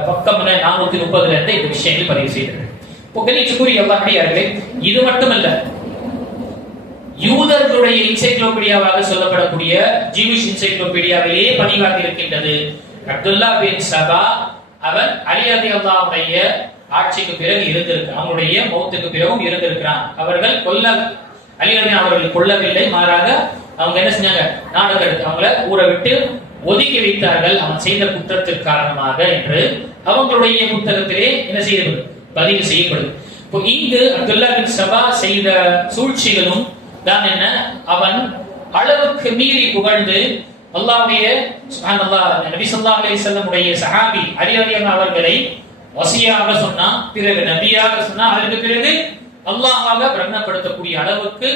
பக்கம் 430 இருந்து இந்த விஷயங்கள் பதிவு செய்கிறார். கணிச்சுக்குரிய அல்லாஹ்வியார்களே, இது மட்டுமல்ல, யூதர்களுடைய என்சைக்ளோபீடியாவாக சொல்லப்படக்கூடிய ஜீவிஷ் என்சைக்ளோபீடியாவிலேயே பதிவாகி இருக்கின்றது. அப்துல்லா பின் சபா அவன் அலி ரலியல்லாஹுடைய ஆட்சிக்கு பிறகு இருந்திருக்கிறான், அவனுடைய மௌத்துக்கு பிறகும் இருந்திருக்கிறான். அவர்கள் அலி ரலியல்லாஹு அவர்கள் கொல்லவில்லை, மாறாக அவங்க என்ன செஞ்சாங்க? நாடகம் எடுத்து அவங்கள ஊரை விட்டு ஒதுக்கி வைத்தார்கள், அவன் செய்த குற்றத்திற்கு காரணமாக என்று அவங்களுடைய புத்தகத்திலே என்ன செய்யப்படுது? பதிவு செய்யப்படுது. இப்போ இங்கு அப்துல்லா பின் சபா செய்த சூழ்ச்சிகளும் தான் என்ன? அவன் அளவுக்கு மீறி புகழ்ந்து அல்லாஹ்வுடைய சுப்ஹானல்லாஹ் நபி ஸல்லல்லாஹு அலைஹி வஸல்லம் உடைய சஹாபி அலி ரலியல்லாஹு அவர்களை வசியாக சொன்னா, பிறகு நபியாக சொன்னா, அதற்கு பிறகு அல்லாஹ்வாக பிரகடனப்படுத்தக்கூடிய அளவுக்கு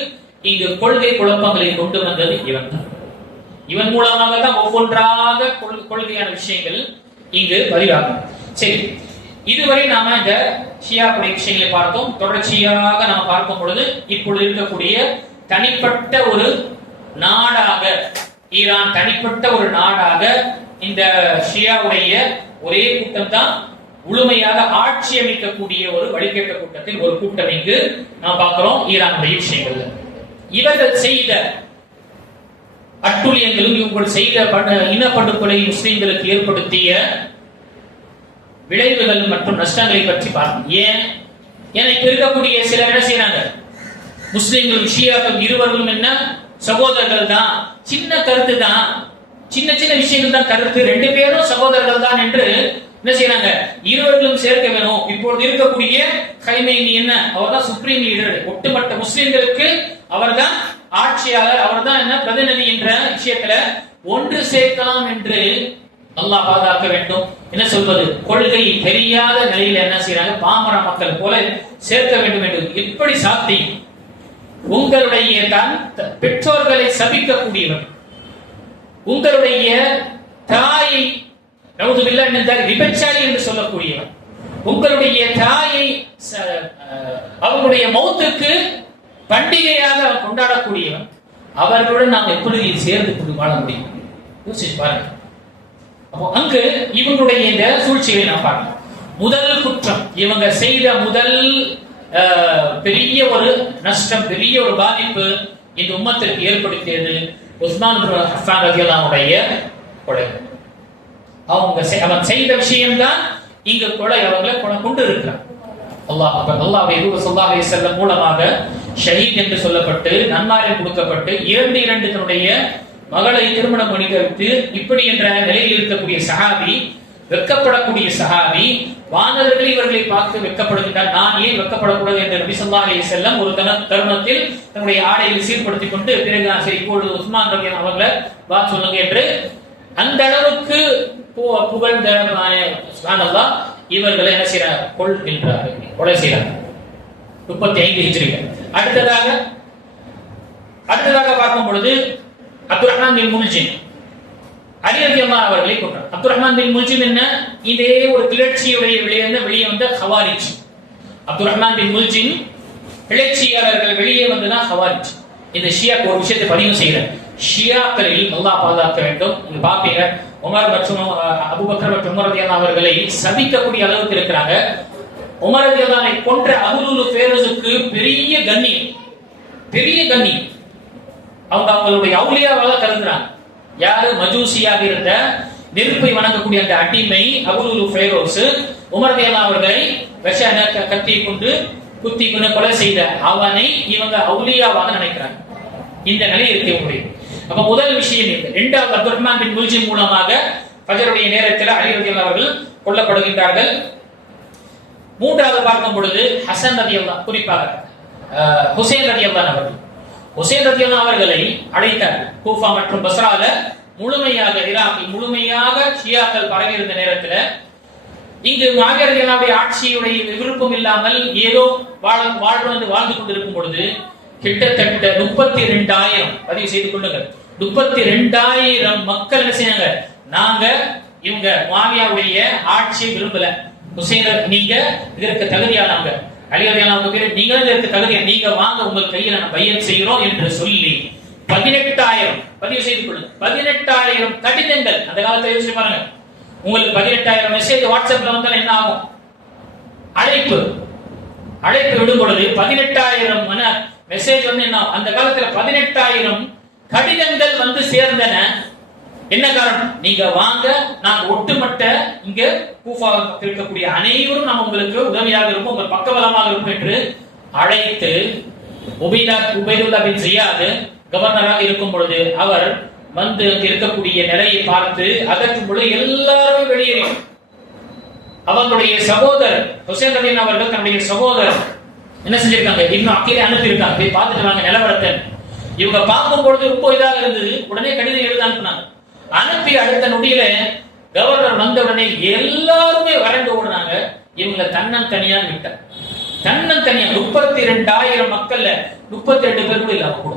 இங்கு கொள்கை குழப்பங்களை கொண்டு வந்தது இவன் தான். இவன் மூலமாக தான் ஒவ்வொன்றாக கொள்கையான விஷயங்கள் இங்கு பதிவாகும். சரி, இதுவரை நாம இந்த ஷியாவுடைய விஷயங்களை பார்த்தோம். தொடர்ச்சியாக நாம் பார்க்கும் பொழுது இப்பொழுது இருக்கக்கூடிய தனிப்பட்ட ஒரு நாடாக, ஈரான் தனிப்பட்ட ஒரு நாடாக இந்த ஷியாவுடைய ஒரே கூட்டம் தான் முழுமையாக ஆட்சி அமைக்கக்கூடிய ஒரு வழிகேட்ட கூட்டத்தில் ஒரு கூட்டம் இங்கு நாம் பார்க்கிறோம் ஈரானுடைய விஷயங்கள்ல. இவர்கள் செய்த அட்டுழியங்களும் இவர்கள் செய்த இனப்படுகொலை முஸ்லிம்களுக்கு ஏற்படுத்திய விளைவுகள் மற்றும் நஷ்டங்களை பற்றி பார்க்கணும். ஏன் இப்ப இருக்கக்கூடிய சிலர் என்ன செய்யறாங்க? முஸ்லிம்கள் ஷியாக்கள் இருவர்களும் என்ன சகோதரர்கள் தான், சின்ன கருத்து தான், சின்ன சின்ன விஷயங்கள் தான் கருத்து, ரெண்டு பேரும் சகோதரர்கள் தான் என்று என்ன செய்யறாங்க? இருவர்களும் சேர்க்க வேணும். இப்பொழுது இருக்கக்கூடிய கைமைனி என்ன? அவர்தான் சுப்ரீம் லீடர், ஒட்டுமொத்த முஸ்லிம்களுக்கு அவர்தான் ஆட்சியாளர், அவர்தான் என்ன பிரதிநிதி என்ற விஷயத்துல ஒன்று சேர்க்கலாம் என்று அல்லாஹ் பாதுகாக்க வேண்டும். என்ன சொல்வது? கொள்கை தெரியாத நிலையில என்ன செய்யறாங்க? பாமர மக்கள் போல சேர்க்க வேண்டும் என்று எப்படி சாத்தி? உங்களுடைய தான் பெற்றோர்களை சபிக்கக்கூடியவர், உங்களுடைய தாயை விபச்சாரி என்று சொல்லக்கூடியவர், உங்களுடைய தாயை அவர்களுடைய மௌத்துக்கு பண்டிகையாக கொண்டாடக்கூடியவன், அவர்களுடன் நாம் எப்படி சேர்ந்து வாழ முடியும்? யோசிச்சு பாருங்க. அப்போ அங்கு இவங்களுடைய இந்த சூழ்ச்சியை நாம் பார்க்கலாம். முதல் குற்றம், இவங்க செய்த முதல் பெரிய ஒரு நஷ்டம், பெரிய ஒரு பாதிப்பு இந்த உம்மத்திற்கு ஏற்படுத்தியது உஸ்மான் இப்னு அஃபான் ரலியல்லாஹுடைய கொலை. அவன் செய்த விஷயம்தான் இங்கு கொலை, அவங்களை கொண்டு இருக்கிறான். அல்லாஹ்வுடைய தூதர் ஸல்லல்லாஹு அலைஹி வஸல்லம் மூலமாக ஷஹீத் என்று சொல்லப்பட்டு நன்மாராயம் கொடுக்கப்பட்டு இரண்டு தன்னுடைய மகளை திருமணம் பண்ணிக்கிறது, இப்படி என்ற நிலையில் இருக்கக்கூடிய சஹாபி, வெட்கப்படக்கூடிய சஹாபி, வானவர்கள் இவர்களை பார்த்து வெட்கப்படுகின்றார். நான் ஏன் வெட்கப்படக்கூடாது என்று நபி ஸல்லல்லாஹு அலைஹி வஸல்லம் ஒரு தருணத்தில் தன்னுடைய ஆடையை சீர்படுத்திக் கொண்டு பிறகு சரி இப்பொழுது உஸ்மான் ரலியல்லாஹு அவர்களை வா சொல்லுங்க என்று அந்த அளவுக்கு புகழ்ந்த சுப்ஹானல்லாஹ் இவர்களை என்ன செய்யறார்? கொள்கின்றார்கள், கொலை செய்யறாங்க. 35 ஹிஜ்ரியில். அடுத்ததாக பார்க்கும் பொழுது அப்துல் ரஹ்மான் பின் முல்ஜிம் அலி ரலியல்லாஹு அவர்களை கொன்றார். அப்துல் ரஹ்மான் பின் முல்ஜிம் என்ன? இதே ஒரு கிளர்ச்சியுடைய வெளியே வந்த ஹவாரிஜ். அப்துல் ரஹ்மான் பின் முல்ஜிம் கிளர்ச்சியாளர்கள் வெளியே வந்ததான் ஹவாரிஜ். இந்த ஷியாக்கு ஒரு விஷயத்தை பதிவு செய்யறார். ஷியாக்களில் அல்லாஹ் பாதுகாக்க வேண்டும். நீங்க பாப்பீங்க, உமர் மற்றும் அபூபக்கர் மற்றும் உமர் ரலியல்லாஹு அவர்களை சபிக்கக்கூடிய அளவுக்கு இருக்கிறாங்க. உமர் ரலியல்லாஹு கொன்ற அபுலுலு ஃபேரஸுக்கு பெரிய கண்ணியம், அவங்களுடைய அவுலியாவாக கருதுறாங்க. யாரு? மஜூசியாக இருந்த நெருப்பை வணங்கக்கூடிய அந்த அடிமை அபுலுலு ஃபேரோஸ் உமர் ரலியல்லாஹு அவர்களை கத்தியை கொண்டு குத்தி கொண்டு கொலை செய்த அவனை இவங்க அவுலியாவாக நினைக்கிறாங்க. இந்த நிலை இருக்க முடியும். அப்ப முதல் விஷயம் இது. இரண்டாவது, அப்துல் ரஹ்மான் பின் முல்ஜிம் மூலமாக ஃபஜ்ருடைய நேரத்தில் அலி ரலியல்லாஹு அவர்கள் கொல்லப்படுகின்றார்கள். மூன்றாவது பார்க்கும் பொழுது ஹசன் ரலியல்லாஹு, குறிப்பாக ஹுசைன் ரலியல்லாஹு அவர்கள், ஹுசைன் ரலியல்லாஹு அவர்களை அழைத்தார்கள். கூஃபா மற்றும் பஸ்ரால முழுமையாக, ஈராக்கில் முழுமையாக ஷியாக்கள் பரவி இருந்த நேரத்தில் இங்கு முஆவியா ரலியல்லாஹுடைய ஆட்சியுடைய விருப்பம் இல்லாமல் ஏதோ வாழ்ந்து கொண்டிருக்கும் பொழுது கிட்டத்தட்ட 32,000 பதிவு செய்து கொள்ளுங்கள், 32,000 மக்கள் என்ன செய்யாங்க? நாங்க இவங்க முஆவியாவுடைய ஆட்சியை விரும்பல. ஹுசைன் நீங்க இதற்கு தகுதியானவங்க, அலி ரலியல்லாஹு அன்ஹு நீங்க இதற்கு தகுதியா, நீங்க வாங்க உங்கள் கையில நான் பையத் செய்கிறோம் என்று சொல்லி 18,000 பதிவு செய்து கொள்ளுங்க. 18,000 கடிதங்கள். அந்த காலத்துல யோசிச்சு பாருங்க, உங்களுக்கு 18,000 மெசேஜ் வாட்ஸ்அப்ல வந்தால் என்ன ஆகும்? அழைப்பு விடும் பொழுது 18,000 மெசேஜ் வந்து என்ன, அந்த காலத்துல 18,000 கடிதங்கள் வந்து சேர்ந்தன. என்ன காரணம்? நீங்க வாங்க, நாங்க ஒட்டுமொத்த இங்க கூஃபாவில் இருக்கக்கூடிய அனைவரும் நாம் உங்களுக்கு உதவியாக இருப்போம், உங்கள் பக்கபலமாக இருக்கும் என்று அழைத்து உபைதுல்லா பின் ஜியாத் கவர்னராக இருக்கும் பொழுது அவர் வந்து இருக்கக்கூடிய நிலையை பார்த்து அதற்கு பொழுது எல்லாரும் வெளியேறி அவங்களுடைய சகோதரர் ஹுசைன் ரலியல்லாஹு அவர்கள் தன்னுடைய சகோதரர் என்ன செஞ்சிருக்காங்க, இப்னு அக்கீலை அனுப்பி இருக்காங்க, போய் பார்த்துட்டு வாங்க நிலவரத்தை. இவங்க பார்க்கும் பொழுது ரொம்ப இதாக இருந்தது. உடனே கடிதம் எழுத அனுப்பினாங்க. அனுப்பி அடுத்த நொடியில கவர்னர் வந்த உடனே எல்லாருமே வறண்டு ஓடுனாங்க. இவங்க தன்னந்தனியா விட்டார். தன்னந்தனியா 32,000 மக்கள்ல 32 பேர் கூட இல்லாம கூட.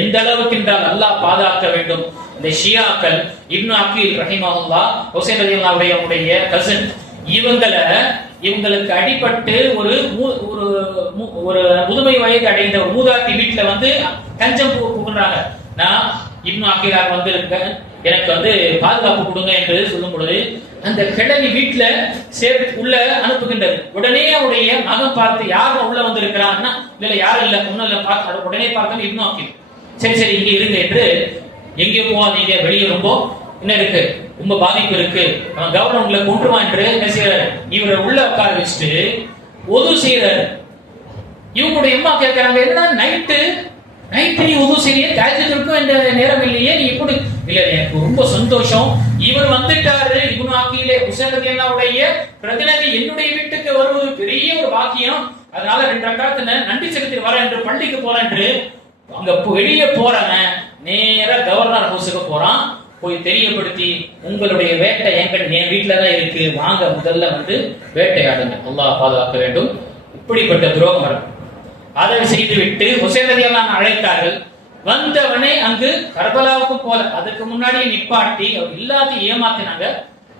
எந்த அளவுக்கு என்றால் அல்லாஹ் பாதுகாக்க வேண்டும். இந்த ஷியாக்கள் இப்னு அக்கீல் ரஹிமஹுல்லாஹ் ஹுசைன் ரலியல்லாஹு அவருடைய கசின், இவங்களுக்கு அடிபட்டு ஒரு முதுமை வயது அடைந்த ஒரு மூதாட்டி வீட்டுல வந்து தஞ்சம் புகுறாங்க. நான் இப்னு அக்கீலாக வந்திருக்கேன், எனக்கு வந்து பாதுகாப்பு கொடுங்க என்று சொல்லும் பொழுது அந்த கிழவி வீட்டுல உள்ள அனுப்புகின்றது. உடனே அவருடைய மகன் பார்த்து யாரும் உள்ள வந்திருக்கிறான்னா, இல்ல யாரும் இல்ல, ஒன்னும் இல்ல, பார்த்து உடனே பார்த்தாலும் இப்னு அக்கீல், சரி இங்க இருங்க என்று, எங்கே போவாதீங்க, வெளியே ரொம்ப என்ன இருக்கு, ரொம்ப பாதிப்பு இருக்கு, கவர்னர் உங்களை கொண்டுருவான் என்று என்ன செய்யறாரு, இவரை உள்ள உட்கார வச்சுட்டு ஒது செய்யறாரு. இவங்களுடைய அம்மா கேட்கிறாங்க, என்னன்னா நைட்டு நீ உது செய்ய தாஜத்துக்கும் என்ற நேரம் இல்லையே, நீ எப்படி இல்ல, எனக்கு ரொம்ப சந்தோஷம், இவர் வந்துட்டாரு, இப்னு அக்கீலே ஹுசைன் ரலியல்லாஹுடைய பிரதிநிதி என்னுடைய வீட்டுக்கு வருவது பெரிய ஒரு பாக்கியம், அதனால 2 ரக்காத் நன்றி செலுத்தி வரேன் என்று பள்ளிக்கு போறேன் என்று அங்க வெளியே போறவன் நேரா கவர்னர் ஹவுஸுக்கு போறான். போய் தெரியப்படுத்தி, உங்களுடைய வேட்டை என் வீட்டுலதான் இருக்கு, வாங்க முதல்ல வந்து வேட்டையாடுங்க, அல்லாஹ் பாதுகாக்க வேண்டும். இப்படிப்பட்ட துரோகம் அதை செய்துவிட்டு ஹுசைன் ரலியல்லாஹு அழைத்தார்கள். வந்தவனே அங்கு கர்பலாவுக்கு போல, அதுக்கு முன்னாடியே நிப்பாட்டி அவர் எல்லாத்தையும் ஏமாத்தினாங்க.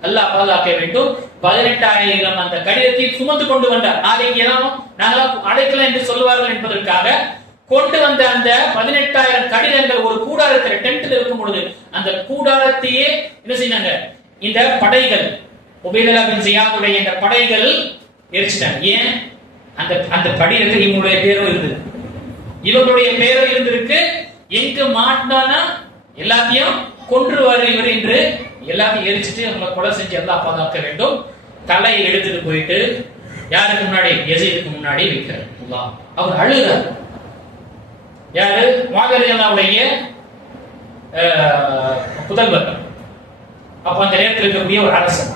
அல்லாஹ் பாதுகாக்க வேண்டும். 18,000 அந்த கடிதத்தை சுமந்து கொண்டு வந்தார். நாளைக்கு ஏதாவது நாங்களாம் அழைக்கலாம் என்று சொல்லுவார்கள் என்பதற்காக கொண்டு வந்த அந்த 18,000 கடிதங்கள் ஒரு கூடாரத்தில் டென்ட்ல இருக்கும் பொழுது அந்த கூடாரத்தையே என்ன செஞ்சாங்க, இந்த படைகள் உபைதுல்லா பின் ஜியாதுடைய இந்த படைகள் எரிச்சிட்டாங்க. ஏன்? அந்த படியில் இவங்களுடைய பேரும் இருந்தது, இவங்களுடைய பேரும் இருந்திருக்கு. எங்க மாட்டானா எல்லாத்தையும் கொன்று வருவர் என்று எல்லாத்தையும் எரிச்சிட்டு அவங்களை கொலை செஞ்சு எல்லாம் பாதுகாக்க வேண்டும். தலையை எடுத்துட்டு போயிட்டு யாருக்கு முன்னாடி, யஸீதுக்கு முன்னாடி வைக்கிறார். அவர் அழுகிறார். யாரு? முஆவியா ரலியல்லாஹுடைய புதல்வர். அப்ப அந்த நேரத்தில் இருக்கக்கூடிய ஒரு அரசன்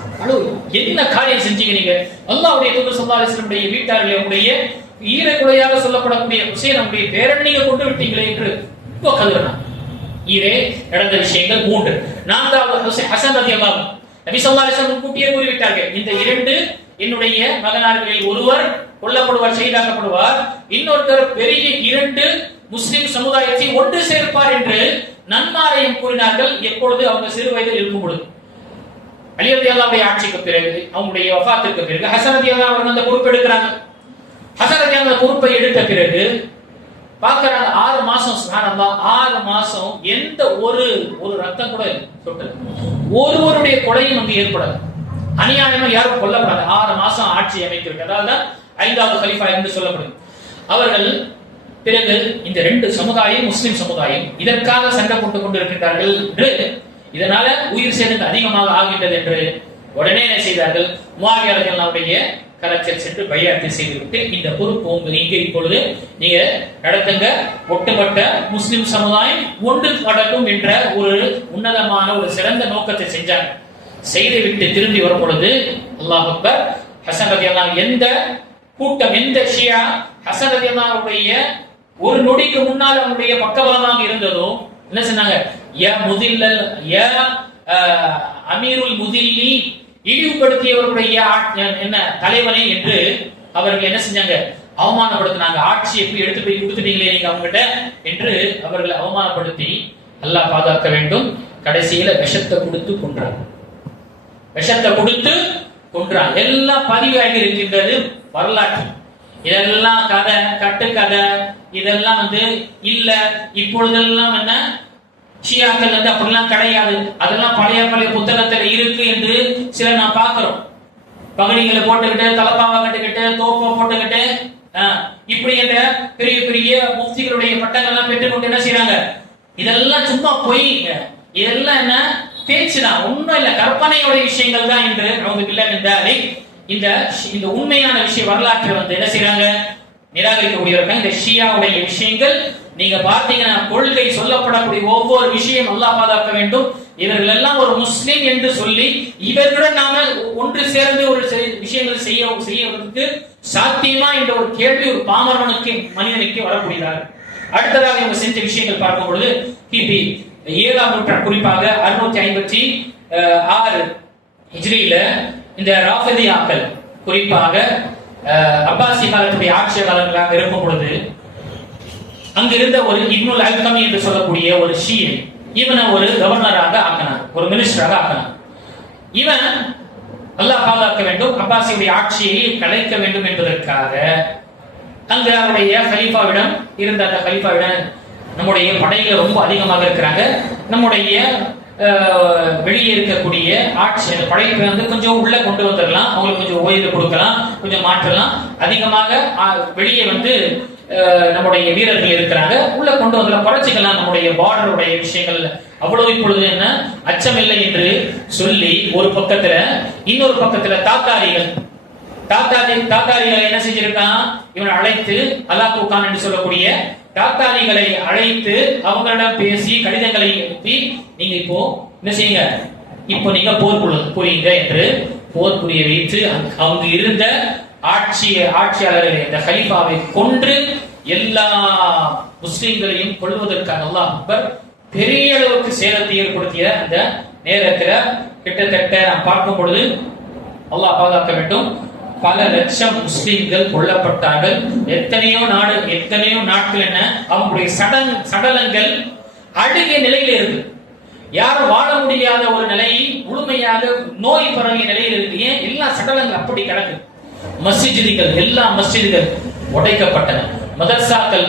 என்ன காரியம் செஞ்சீங்க நீங்க? அல்லாஹ்வுடைய தூதர் ஸல்லல்லாஹு அலைஹி வஸல்லம் வீட்டார்களுடைய ஈரக்குலையாக சொல்லப்படக்கூடிய ஹுசைன் நம்முடைய பேரனை நீங்க கொண்டு விட்டீங்களே என்று ரொம்ப கதறினார். ஈரே நடந்த விஷயங்கள் 3. 4வது ஹசன் ரலியல்லாஹு நபி ஸல்லல்லாஹு அலைஹி வஸல்லம் கூட்டியே கூறிவிட்டார்கள், இந்த 2 என்னுடைய மகனார்களில் ஒருவர் கொல்லப்படுவார், ஷஹீதாக்கப்படுவார், இன்னொருத்தர் பெரிய 2 முஸ்லிம் சமுதாயத்தை ஒன்று சேர்ப்பார் என்று நன்மாரையும் கூறினார்கள். எப்பொழுது? அவங்க சிறு வயதில் இருக்கும் பொழுது. அலி ரலியல்லாஹு ஆட்சிக்கு பிறகு, அவங்களுடைய வஃபாத்துக்கு பிறகு ஹசன் ரலியல்லாஹு அவர்கள் அந்த பொறுப்பு எடுக்கிறாங்க. ஹசன் ரலியல்லாஹு பொறுப்பை எடுத்த பிறகு பார்க்கறாங்க, 6 மாசம் சுப்ஹானல்லாஹ், 6 மாசம் எந்த ஒரு ரத்தம் கூட சொட்டல, ஒருவருடைய கொலையும் அங்கு ஏற்படாது, அநியாயமா யாரும் கொல்லப்படாது. 6 மாசம் ஆட்சி அமைக்கிறது. அதாவது 5வது கலீஃபா என்று சொல்லப்படும். அவர்கள் பிறகு இந்த 2 சமுதாயம், முஸ்லிம் சமுதாயம் இதற்காக சண்டை போட்டுக் கொண்டிருக்கிறார்கள் என்று, இதனால உயிர் சேதம் அதிகமாக ஆகின்றது என்று உடனே என்ன செய்தார்கள், முஆவியா ரலியல்லாஹுடைய கலச்சல் சென்று பைஅத் செய்துவிட்டு, இந்த பொறுப்பு இங்கே இப்பொழுது நீங்க நடத்துங்க, ஒட்டுமொத்த முஸ்லிம் சமுதாயம் ஒன்று நடக்கும் என்ற ஒரு உன்னதமான ஒரு சிறந்த நோக்கத்தை செஞ்சாங்க. செய்துவிட்டு திரும்பி வரும் பொழுது அல்லாஹ் அக்பர், ஹசன் ரலியல்லாஹு எந்த கூட்டம், எந்த ஷியா ஹசன் ரலியல்லாஹுடைய ஒரு நொடிக்கு முன்னால் அவருடைய பக்கபலமாக இருந்ததோ என்ன சொன்னாங்க, யா முதில்லல், யா அமீருல் முதில்லி, இழிவுபடுத்தியவர்களுடைய என்ன தலைவனை என்று அவர்கள் என்ன செஞ்சாங்க, அவமானப்படுத்தினாங்க. ஆட்சியை போய் எடுத்து போய் கொடுத்துட்டீங்களே நீங்க அவங்ககிட்ட என்று அவர்களை அவமானப்படுத்தி அல்லாஹ் பாதுகாக்க வேண்டும். கடைசியில விஷத்தை கொடுத்து கொன்றார். விஷத்தை கொடுத்து கொன்றான். எல்லாம் பதிவாகி இருக்கின்றது வரலாற்று. இதெல்லாம் கதை, கட்டுக்கதை, இதெல்லாம் இல்ல. இப்பொழுதெல்லாம் என்ன ஷியாக்கள் அப்படிலாம் கிடையாது. அதெல்லாம் பழைய பழைய புத்தகத்துல இருக்கு என்று சில நான் பார்க்கிறோம். பகடிகளை போட்டுக்கிட்டு, தலப்பாவை கட்டுக்கிட்டு, தோப்பை போட்டுக்கிட்டு, இப்படி என்ற பெரிய பெரிய முஃப்திகளுடைய பட்டங்கள்லாம் பெற்றுக்கொண்டு என்ன செய்யறாங்க? இதெல்லாம் சும்மா பொய். இதெல்லாம் என்ன பேச்சுதான், ஒண்ணும் இல்ல, கற்பனையோட விஷயங்கள் தான் என்று இந்த உண்மையான விஷய வரலாற்றை என்ன செய்யறாங்க? நிராகரிக்கக்கூடியவர்கள். இந்த ஷியாவுடைய விஷயங்கள் நீங்க பார்த்தீங்கன்னா கொள்கை சொல்லப்படக்கூடிய ஒவ்வொரு விஷயம் அல்லாஹ் பாதுகாக்க வேண்டும். இவர்கள் எல்லாம் ஒரு முஸ்லிம் என்று சொல்லி இவர்களுடன் நாம ஒன்று சேர்ந்து ஒரு விஷயங்கள் செய்யறதுக்கு சாத்தியமா என்ற ஒரு கேள்வி ஒரு பாமரனுக்கு மனிதனுக்கு வரக்கூடியதாக. அடுத்ததாக இவங்க செஞ்ச விஷயங்கள் பார்க்கும் பொழுது கிபி 7ஆம் நூற்றாண்டு, குறிப்பாக 656 ஹிஜ்ரியில இந்த ராஃபிதியாக்கள், குறிப்பாக அப்பாசி காலத்துடைய ஆட்சியாளர்களாக இருக்கும் பொழுது அங்க இருந்த ஒரு இப்னுல் அல்கமி என்று சொல்லக்கூடிய ஒரு ஷியன், இவனை ஒரு கவர்னராக ஆக்கினார், ஒரு மினிஸ்டராக ஆக்கினார். இவன் அல்லாஹ் பாதுகாக்க வேண்டும், அப்பாசியுடைய ஆட்சியை கலைக்க வேண்டும் என்பதற்காக அங்க அவருடைய கலீஃபாவிடம் இருந்த அந்த கலீஃபாவிடம் நம்முடைய படைகள் ரொம்ப அதிகமாக இருக்கிறாங்க, நம்முடைய வெளியே இருக்கக்கூடிய ஆட்சி அந்த படைப்பை கொஞ்சம் உள்ள கொண்டு வந்துடலாம், அவங்களுக்கு கொஞ்சம் ஓய்வு கொடுக்கலாம், கொஞ்சம் மாற்றலாம், அதிகமாக வெளியே நம்முடைய வீரர்கள் இருக்கிறாங்க, உள்ள கொண்டு வந்துடலாம், குறைச்சிக்கலாம், நம்முடைய பார்டருடைய விஷயங்கள் அவ்வளவு இப்பொழுது என்ன அச்சமில்லை என்று சொல்லி ஒரு பக்கத்துல, இன்னொரு பக்கத்துல தாத்தாரிகளை என்ன செஞ்சிருக்கான்? இவனை அழைத்து அலாக்கு கான் என்று சொல்லக்கூடிய தாத்தாரிகளை அழைத்து அவங்களிடம் பேசி கடிதங்களை எழுப்பி, நீங்க இப்போ என்ன செய்யுங்க, இப்போ நீங்க போர் புரியுங்க என்று போர் புரிய வைத்து அங்கு இருந்த ஆட்சியாளர்களை, இந்த கலீஃபாவை கொன்று எல்லா முஸ்லிம்களையும் கொள்வதற்காக அல்லாஹ் அக்பர் பெரிய அளவுக்கு சேதத்தை ஏற்படுத்திய அந்த நேரத்தில் கிட்டத்தட்ட நாம் பார்க்கும் பொழுது அல்லாஹ் பாதுகாக்க வேண்டும், பல லட்சம் முஸ்லிம்கள் கொல்லப்பட்டார்கள். எத்தனையோ நாட்கள் என்ன அவங்களுடைய சடலங்கள் அழுகிய நிலையில் இருக்கு. யாரும் வாழ முடியாத ஒரு நிலையை முழுமையாக நோய் பரவிய நிலையில் இருக்கு. ஏன்? எல்லா சடலங்கள் அப்படி கிடக்கு. எல்லா மஸ்ஜிதுகள் உடைக்கப்பட்டன, மதர்சாக்கள்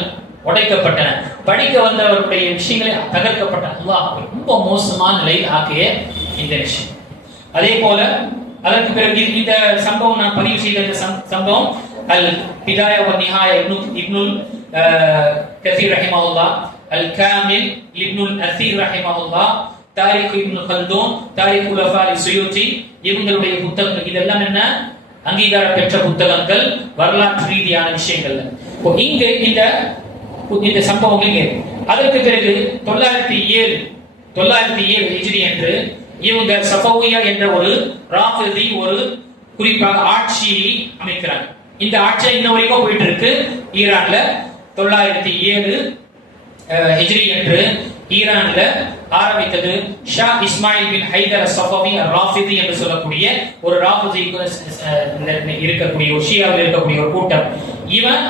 உடைக்கப்பட்டன, படிக்க வந்தவர்களுடைய விஷயங்களை தகர்க்கப்பட்டன. அல்லாஹ் ரொம்ப மோசமான நிலையில் ஆக்கிய இந்த விஷயம். அதே போல அதற்கு பிறகு இந்த சம்பவம் நான் பதிவு செய்த இந்த சம்பவம் அல் பிதாயா வ நிஹாயா இப்னுல் கஸீர் ரஹிமஹுல்லாஹ், அல் காமில் இப்னுல் அஸீர் ரஹிமஹுல்லாஹ், தாரிக் இப்னு கல்தூன், தாரிக் உலஃபா சுயூத்தி, இவங்களுடைய புத்தகங்கள் இதெல்லாம் என்ன அங்கீகாரம் பெற்ற புத்தகங்கள், வரலாற்று ரீதியான விஷயங்கள். இங்கு இந்த சம்பவங்கள். அதற்கு பிறகு 907 ஹிஜ்ரி என்று இவங்க சஃபவியா என்ற ஒரு ராஃபிதி ஒரு குறிப்பாக ஆட்சியை அமைக்கிறாங்க. இந்த ஆட்சி இன்ன வரைக்கும் போயிட்டு இருக்கு ஈரான்ல. 907 ஹிஜ்ரி என்று ஈரான்ல ஆரம்பித்தது ஷா இஸ்மாயில் பின் ஹைதர் சஃபவி ராஃபிதி என்று சொல்லக்கூடிய ஒரு ராஃபிதி இருக்கக்கூடிய ஒரு ஷியாவில் இருக்கக்கூடிய ஒரு கூட்டம். இவன்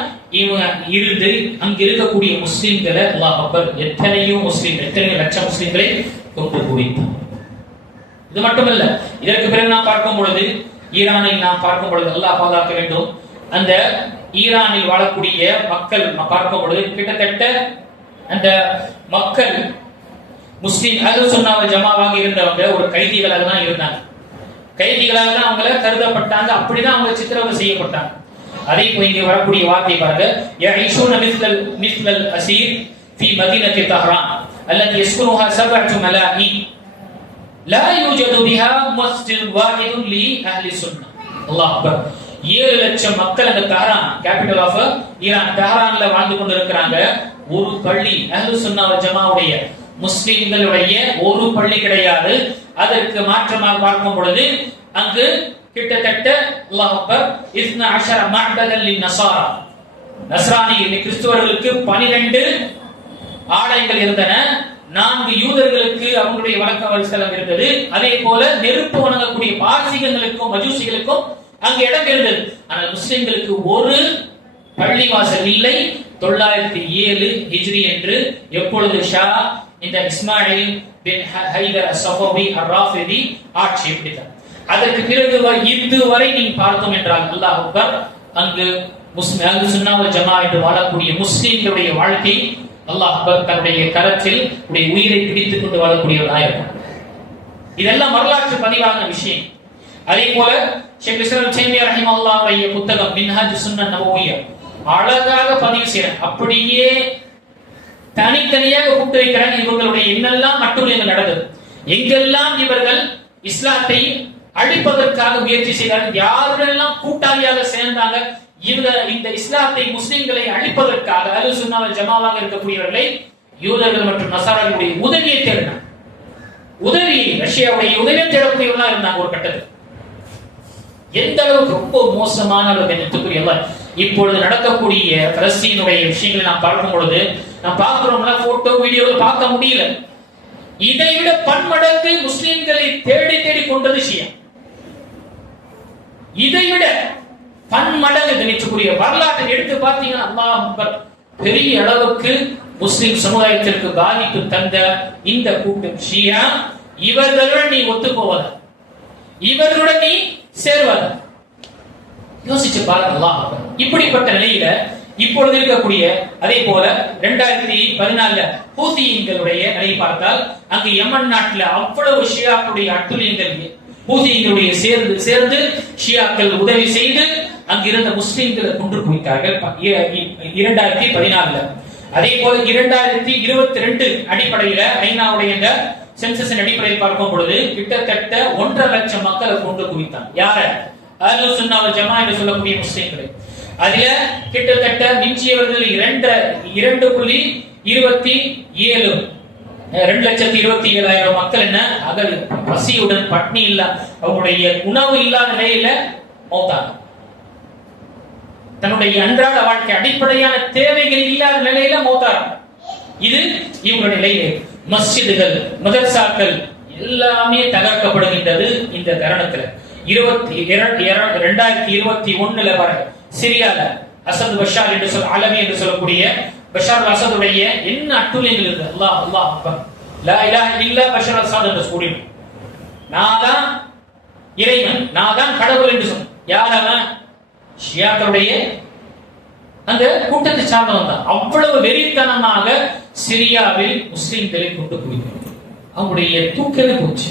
இருந்து அங்க இருக்கக்கூடிய முஸ்லிம்களை அல்லாஹ் அக்பர் எத்தனையோ லட்சம் முஸ்லிம்களை கொண்டு குவித்தான். இது மட்டுமல்ல, இதற்கு பிறகு நாம் பார்க்கும் பொழுது ஈரானை நாம் பார்க்கும் பொழுது அல்லாஹ் பாதுகாக்க வேண்டும், அந்த ஈரானில் வாழக்கூடிய மக்கள் பார்க்கும் பொழுது கிட்டத்தட்ட அந்த மக்கள் முஸ்லிம் அஹ்லுஸ் சுன்னah வல் ஜமாவாக இருந்தவங்க ஒரு கைதிகளாக தான் இருந்தாங்க. கைதிகளாக தான் அவங்கள கருதப்பட்டாங்க, அப்படிதான் அவங்க சித்திரவதை செய்யப்பட்டாங்க. அதே போய் இங்கே வரக்கூடிய வார்த்தை பாருங்க, யஈஷூன மிஸ்லல் அஸீர் ஃபீ மதீனத்தி தஹ்ரான் அல்லதி யஸ்குனுஹா சபஅத்து மலாஇ லா யூஜது பிஹா மஸ்ஜித் வாஹிதுன் லி அஹ்லி சுன்னah. அல்லாஹ் அக்பர். 7 லட்சம் மக்கள் அந்த தஹ்ரான், கேபிட்டல் ஆஃப் ஈரான், தஹ்ரான்ல வாழ்ந்து கொண்டிருக்கிறாங்க. ஒரு பள்ளி அஹ்லுஸ் சுன்னah வல் ஜமாவுடைய முஸ்லிம்களுடைய ஒரு பள்ளி கிடையாது. அதற்கு மாற்றமாக பார்க்கும் பொழுது அங்கு கிட்டத்தட்ட அல்லாஹ் அக்பர் 12 மஅபதல் லின்னஸாரா, நஸ்ரானி கிறிஸ்தவர்களுக்கு 12 ஆலயங்கள் இருந்தன. 4 யூதர்களுக்கு அவங்களுடைய வழக்க வழக்கம் இருந்தது. அதே போல நெருப்பு வணங்கக்கூடிய பாரசீகங்களுக்கும் மஜூசிகளுக்கும் அங்கு இடம் இருந்தது. ஆனால் முஸ்லிம்களுக்கு ஒரு பள்ளிவாசல் இல்லை. 907 ஹிஜ்ரி என்று எப்பொழுது ஷா இந்த இஸ்மாயில் பின் ஹைதர் அஸ்-சஃபவி அர்-ராஃபிதி ஆட்சி பிடித்தார். அதற்கு பிறகு இதுவரை நீ பார்த்தோம் என்றால் அல்லாஹ் அக்பர், அங்கு சுன்னா வல் ஜமா என்று வாழக்கூடிய முஸ்லிம்களுடைய வாழ்க்கை அல்லாஹ் அக்பர் தன்னுடைய கரத்தில் உயிரை பிடித்துக் கொண்டு வாழக்கூடியவராக இருக்கும். இதெல்லாம் வரலாற்று பதிவான விஷயம். அதே போல ஷேக் இஸ்லாம் தைமியா ரஹிமஹுல்லாஹுடைய புத்தகம் மின்ஹாஜ் சுன்னன் நபவிய்யா அழகாக பதிவு செய்யறாங்க. அப்படியே தனித்தனியாக கூட்டு வைக்கிறாங்க. இவங்களுடைய என்னெல்லாம் மட்டும் நடந்தது, எங்கெல்லாம் இவர்கள் இஸ்லாத்தை அழிப்பதற்காக முயற்சி செய்தார்கள், யாரெல்லாம் கூட்டாளியாக சேர்ந்தாங்க, இந்த இஸ்லாத்தை முஸ்லிம்களை அழிப்பதற்காக அஹ்லுஸ் சுன்னா வல் ஜமாவாக இருக்கக்கூடியவர்களை யூதர்கள் மற்றும் நசாராக்களுடைய உதவியை தேடினாங்க. ரஷ்யாவுடைய உதவியை தேடக்கூடியவர்களா இருந்தாங்க ஒரு கட்டத்தில். எந்த அளவுக்கு ரொம்ப மோசமான அளவுக்கு இப்பொழுது நடக்கக்கூடிய பலஸ்தீனுடைய விஷயங்களை நாம் பார்க்கும் பொழுது நாம் பார்க்கிறோம்னா போட்டோ வீடியோவில் பார்க்க முடியல. இதைவிட பன்மடங்கு முஸ்லிம்களை தேடி தேடி கொண்டது ஷியா. இதைவிட பன்மடங்கு நினைக்கக்கூடிய வரலாற்றை எடுத்து பார்த்தீங்கன்னா அல்லாஹ் அக்பர், பெரிய அளவுக்கு முஸ்லிம் சமுதாயத்திற்கு பாதிப்பு தந்த இந்த கூட்டம் ஷியா, இவர்களுடன் நீ ஒத்து போவதா, இவர்களுடன் நீ சேர்வதா? யோசிச்சு பாருங்க. அல்லாஹ் அக்பர். இப்படிப்பட்ட நிலையில இப்பொழுது இருக்கக்கூடிய அதே போல 2014 ஹூதியின்களுடைய நிலையை பார்த்தால் அங்கு யமன் நாட்டில் அவ்வளவு ஷியாக்களுடைய அட்டுழியங்கள் ஹூதியின்களுடைய சேர்ந்து ஷியாக்கள் உதவி செய்து அங்கிருந்த முஸ்லிம்களை கொன்று குவித்தார்கள் 2014. அதே போல 2022 அடிப்படையில ஐநாவுடைய இந்த சென்சஸ் அடிப்படையில் பார்க்கும் பொழுது கிட்டத்தட்ட 1.5 லட்சம் மக்களை கொண்டு குவித்தாங்க. யார? அஹ்லுஸ் சுன்னா வல் ஜமா என்று சொல்லக்கூடிய முஸ்லிம்களை. அதுல கிட்டத்தட்ட மிஞ்சியவர்கள் 2.27 2,27,000 மக்கள் என்ன பசியுடன் பட்னி இல்ல, அவங்களுடைய உணவு இல்லாத நிலையில மௌத்தாங்க. தன்னுடைய அன்றாட வாழ்க்கை அடிப்படையான தேவைகள் இல்லாத நிலையில மௌத்தாங்க. இது இவங்களுடைய நிலையிலே மஸ்ஜிதுகள் மதரசாக்கள் எல்லாமே தகர்க்கப்படுகின்றது. இந்த தருணத்துல 2021 பாருங்க, சிரியால அசத் பஷார் என்று அலவி என்று சொல்லக்கூடிய பஷார் அசதுடைய என்ன அட்டுழியங்கள் இருக்கு. அல்லாஹ் அல்லாஹ் அக்பர், லா இலாஹ இல்லா பஷார் அசத் என்று சொல்லி, நான் தான் இறைவன், நான் தான் கடவுள் என்று சொன்ன யார் அவன்? ஷியாக்களுடைய அந்த கூட்டத்தை சார்ந்தவன் தான். அவ்வளவு வெறித்தனமாக சிரியாவில் முஸ்லிம்களை கொண்டு குவித்தார். அவங்களுடைய தூக்கமே போச்சு.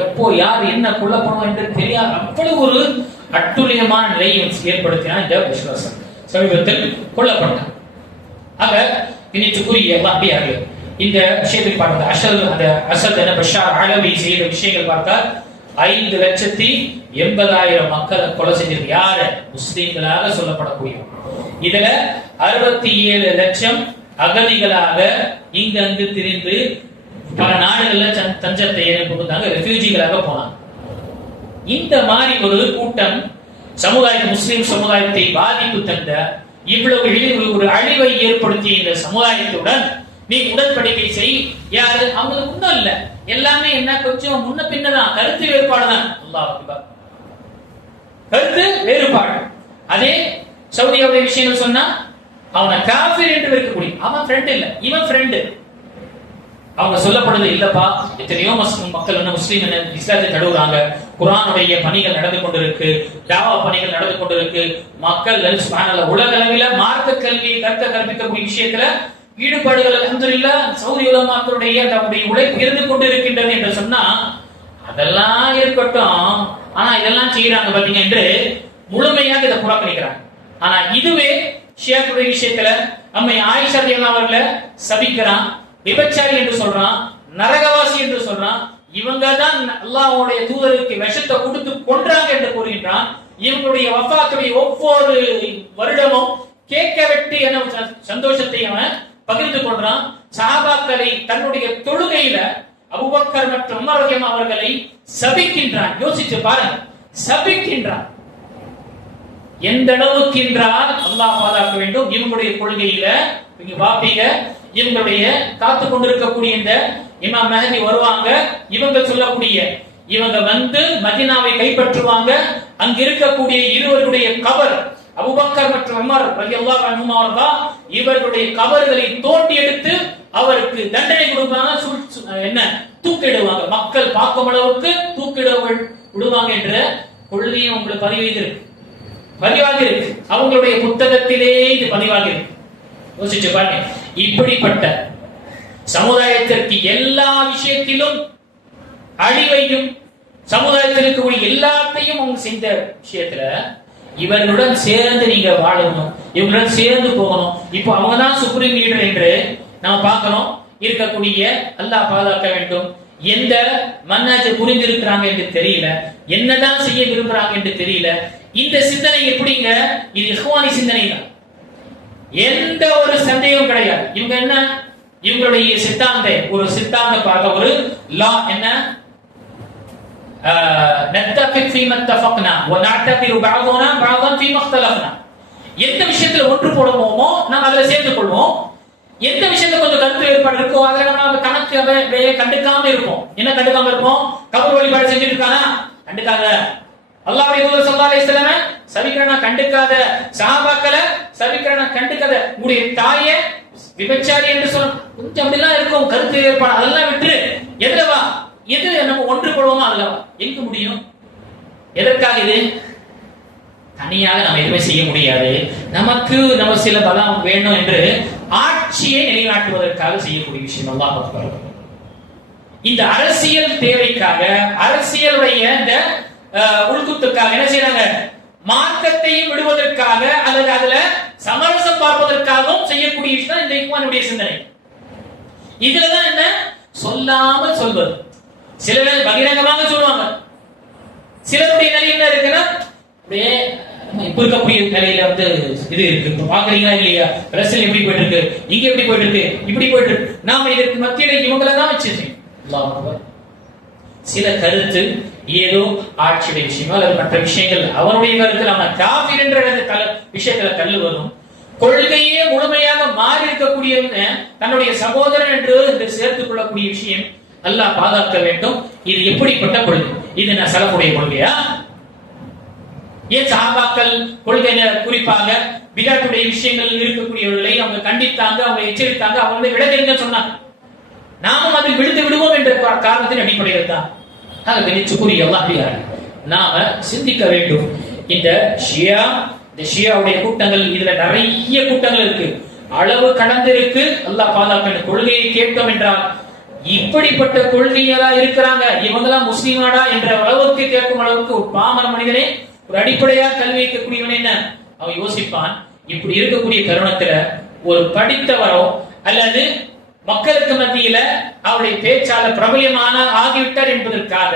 எப்போ யார் என்ன கொல்லப்படும் என்று தெரியாது. அவ்வளவு ஒரு அட்டுழியமான நிலையை ஏற்படுத்தினார் இந்த விஸ்வாசம். சமீபத்தில் கொல்லப்பட்டார். ஆக இன்னைக்குரிய அப்படியாக இந்த விஷயத்தை பார்த்த அசத் என பஷார் அலவி செய்த விஷயங்கள் பார்த்தால் 5,80,000 மக்களை கொலை செஞ்சிருக்கு. யாரு? முஸ்லிம்களாக சொல்லப்படக்கூடிய. இதுல 67 லட்சம் அகதிகளாக இங்கு திரிந்து பல நாடுகள்ல தஞ்சத்தை புகுந்தாங்க, ரெஃப்யூஜிகளாக போனாங்க. இந்த மாதிரி ஒரு கூட்டம் முஸ்லிம் சமுதாயத்தை பாதிப்பு தந்த இவ்வளவு ஒரு அழிவை ஏற்படுத்திய இந்த சமுதாயத்துடன் நீ உடன்படிக்கை செய். யாரு? அவங்களுக்கு ஒண்ணும் இல்ல, எல்லாமே என்ன கொஞ்சம் முன்ன பின்னதான், கருத்து வேறுபாடு தான். அல்லாஹ் அக்பர், கருத்து வேறுபாடு. அதே சவுதியாவுடைய விஷயங்கள் சொன்னா அவனை காஃபிர் என்று இருக்கக்கூடிய, அவன் ஃப்ரெண்ட் இல்ல, இவன் ஃப்ரெண்டு. அவங்க சொல்லப்படுது இல்லப்பா, எத்தனையோ மக்கள் என்ன முஸ்லீம் என்ன இஸ்லாத்தை தழுவுறாங்க, குர்ஆனுடைய பணிகள் நடந்து கொண்டிருக்கு, தாவா பணிகள் நடந்து கொண்டிருக்கு, மக்கள் உலக அளவில் மார்க்க கல்வியை கற்பிக்கக்கூடிய விஷயத்துல ஈடுபாடுகள் அல்ஹம்துலில்லாஹ் சவுதி உலமாக்களுடைய தன்னுடைய உழைப்பு இருந்து கொண்டு இருக்கின்றது என்று சொன்னா அதெல்லாம் இருக்கட்டும், ஆனா இதெல்லாம் செய்யறாங்க பாத்தீங்க என்று முழுமையாக இதை புறக்கணிக்கிறாங்க. ஆனா இதுவே ஷியாக்களுடைய விஷயத்துல அம்மை ஆயிஷா ரலியல்லாஹு அவர்களை சபிக்கிறான், விபச்சாரி என்று சொல்றான், நரகவாசி என்று சொல்றான். இவங்க தான் அல்லாஹ்வுடைய தூதருக்கு விஷத்தை கொடுத்து கொன்றாங்க என்று கூறுகின்றான். இவங்களுடைய வஃபாத்துடைய ஒவ்வொரு வருடமும் கேட்க வெட்டி என சந்தோஷத்தை அவன் பகிர்ந்து கொள்றான். சஹாபாக்களை தன்னுடைய தொழுகையில அபூபக்கர் மற்றும் உமர் ரலியல்லாஹு அவர்களை சபிக்கின்றான். யோசிச்சு பாருங்க, சபிக்கின்றான். எந்த அளவுக்கு என்றால் அல்லாஹ் பாதுகாக்க வேண்டும். இவங்களுடைய கொள்கையில நீங்க பாப்பீங்க, இவங்களுடைய காத்து கொண்டிருக்கக்கூடிய இந்த இமாம் மஹதி வருவாங்க, இவங்க சொல்லக்கூடிய இவங்க வந்து மதீனாவை கைப்பற்றுவாங்க. அங்க இருக்கக்கூடிய இருவருடைய கபர் அபூபக்கர் மற்றும் உமர் ரலியல்லாஹு அன்ஹுமா அவர்கள் இவர்களுடைய கபர்களை தோண்டி எடுத்து அவருக்கு தண்டனை கொடுப்பாங்க. என்ன தூக்கிடுவாங்க, மக்கள் பார்க்கும் அளவுக்கு விடுவாங்க என்ற கொள்கையும் உங்களுக்கு பதிவாக இருக்கு. அவங்களுடைய புத்தகத்திலே இது பதிவாக இருக்கு. யோசிச்சு பாருங்க. இப்படிப்பட்ட சமுதாயத்திற்கு எல்லா விஷயத்திலும் அழிவையும் சமுதாயத்தில் இருக்கக்கூடிய எல்லாத்தையும் அவங்க செஞ்ச விஷயத்துல இவர்களுடன் சேர்ந்து நீங்க வாழணும், இவங்களுடன் சேர்ந்து போகணும். இப்போ அவங்க தான் சுப்ரீம் லீடர் என்று நாம பார்க்கணும். இருக்கக்கூடிய அல்லாஹ் பாதுகாக்க வேண்டும். எந்த மன்னாஜை புரிந்திருக்கிறாங்க என்று தெரியல, என்னதான் செய்ய விரும்புறாங்க என்று தெரியல. இந்த சிந்தனை எப்படிங்க? இது இஹ்வானி சிந்தனை தான், எந்த ஒரு சந்தேகம் கிடையாது. இவங்க என்ன, இவங்களுடைய சித்தாந்த பார்க்க ஒரு லா என்ன, நத்தஃபிக் ஃபீமா தஃபக்னா வ நஅதபிரு பஅதுனா பஅதன் ஃபீமா இக்தலஃப்னா. எந்த விஷயத்துல ஒன்று போடுவோமோ நாம் அதுல சேர்ந்து கொள்வோம். எந்த விஷயத்துல கொஞ்சம் கருத்து வேறுபாடு இருக்கோ அதுல நம்ம கணக்கு கண்டுக்காம இருப்போம். என்ன கண்டுக்காம இருப்போம்? கபர் வழிபாடு செஞ்சுட்டு இருக்கானா கண்டுக்காத, அல்லாஹ்வுடைய தூதர் ஸல்லல்லாஹு அலைஹி வஸல்லம் சபிக்கிறனா கண்டுக்காத, சஹாபாக்களை சபிக்கிறனா கண்டுக்காத, உடைய தாயை விபச்சாரி என்று சொல்ல கொஞ்சம் அப்படிலாம் இருக்கும் கருத்து வேறுபாடு. அதெல்லாம் விட்டு எதுலவா, எது நம்ம ஒன்று கொள்வோமோ அதுலவா. எங்க முடியும்? எதற்காக இது? தனியாக நம்ம எதுவுமே செய்ய முடியாது. நமக்கு நம்ம சில பலம் வேணும் என்று ஆட்சியை நிலைநாட்டுவதற்காக செய்யக்கூடிய விஷயம். அல்லாஹ் அக்பர். இந்த அரசியல் தேவைக்காக, அரசியலுடைய இந்த உள்குத்துக்காக என்ன செய்யறாங்க? மார்க்கத்தையும் விடுவதற்காக அல்லது அதுல சமரசம் பார்ப்பதற்காகவும் செய்யக்கூடிய விஷயம் இந்த இக்வானுடைய சிந்தனை. இதுலதான் என்ன, சொல்லாமல் சொல்வது. சிலர் பகிரங்கமாக சொல்லுவாங்க. சிலருடைய நிலை என்ன இருக்குன்னா, அப்படியே இப்ப இருக்கக்கூடிய நிலையில இது இருக்கு. பாக்குறீங்களா இல்லையா? அரசியல் எப்படி போயிட்டு இருக்கு, இங்க எப்படி போயிட்டு இருக்கு, இப்படி போயிட்டு இருக்கு. நாம இதற்கு மத்தியில இவங்களை தான் வச்சிருக்கோம். சில கருத்து ஏதோ ஆட்சியுடைய விஷயமோ அல்லது மற்ற விஷயங்கள் அவருடைய கருத்து நம்ம காஃபிர் என்ற விஷயத்துல தள்ளுவதும், கொள்கையே முழுமையாக மாறி இருக்கக்கூடியவங்க தன்னுடைய சகோதரன் என்று சேர்த்துக் கொள்ளக்கூடிய விஷயம் அல்லாஹ் பாதுகாக்க வேண்டும். இது எப்படிப்பட்ட கொள்கை? இது நான் சலஃபுடைய கொள்கையா? ஏன் சஹாபாக்கள் கொள்கையில குறிப்பாக பிதாத்துடைய விஷயங்கள் இருக்கக்கூடியவர்களை அவங்க கண்டித்தாங்க, அவங்க எச்சரித்தாங்க, அவங்க விலகுங்க சொன்னாங்க. நாமும் அதில் விழுந்து விடுவோம் என்ற காரணத்தின் அடிப்படையில் தான். நாம சிந்திக்க வேண்டும். இந்த ஷியாவுடைய கூட்டங்கள், இதுல நிறைய கூட்டங்கள் இருக்கு, அளவு கடந்து இருக்கு. அல்லாஹ் பாதுகாக்க. கொள்கையை கேட்டோம் என்றால் இப்படிப்பட்ட கொள்கைகளா இருக்கிறாங்க, இவங்கெல்லாம் முஸ்லிமாடா என்ற அளவுக்கு கேட்கும் அளவுக்கு ஒரு பாமர மனிதனே, ஒரு அடிப்படையா கல்வி வைக்கக்கூடியவன் என்ன அவன் யோசிப்பான். இப்படி இருக்கக்கூடிய தருணத்துல ஒரு படித்தவரோ அல்லது மக்களுக்கு மத்தியில அவருடைய பேச்சாளர் பிரபலியமான ஆகிவிட்டார் என்பதற்காக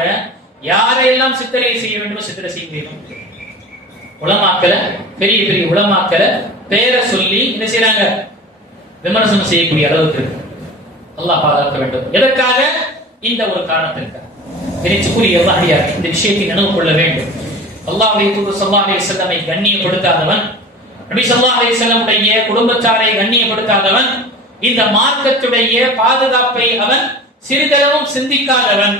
யாரையெல்லாம் சித்தரை செய்ய வேண்டுமோ சித்தரை செய்ய வேண்டும். உலமாக்களை, பெரிய பெரிய உலமாக்களை பேரை சொல்லி என்ன செய்யறாங்க, விமர்சனம் செய்யக்கூடிய அளவுக்கு இருக்கு. அல்லாஹ் பாதுகாக்க வேண்டும். எதற்காக? இந்த ஒரு காரணத்திற்காக. இந்த விஷயத்தை நினைவு கொள்ள வேண்டும். அல்லாஹ்வுடைய தூதர் ஸல்லல்லாஹு அலைஹி வஸல்லம் கண்ணியப்படுத்தாதவன், நபி ஸல்லல்லாஹு அலைஹி வஸல்லம் உடைய குடும்பத்தாரை கண்ணியப்படுத்தாதவன், இந்த மார்க்கத்துடைய பாதுகாப்பை அவன் சிறிதளவும் சிந்திக்காதவன்,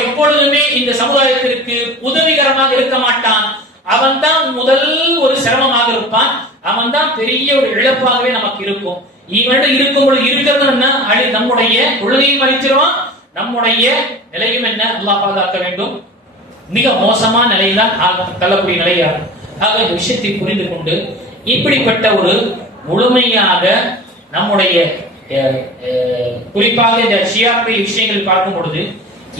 எப்பொழுதுமே இந்த சமுதாயத்திற்கு உதவிகரமாக இருக்க மாட்டான். அவன் தான் முதல் ஒரு சிரமமாக இருப்பான். அவன் தான் பெரிய ஒரு இழப்பாகவே நமக்கு இருக்கும். இவன் இருக்கும் பொழுது இருக்கிறதுன்னா நம்முடைய கொள்கையும் அழிச்சிருவான், நம்முடைய நிலையும் என்ன அல்லாஹ் பாதுகாக்க வேண்டும். மிக மோசமான நிலையில்தான் தள்ளக்கூடிய நிலையாகும். ஆக இந்த விஷயத்தை புரிந்து கொண்டு இப்படிப்பட்ட ஒரு முழுமையாக நம்முடைய குறிப்பாக இந்த ஷியாவுடைய விஷயங்கள் பார்க்கும் பொழுது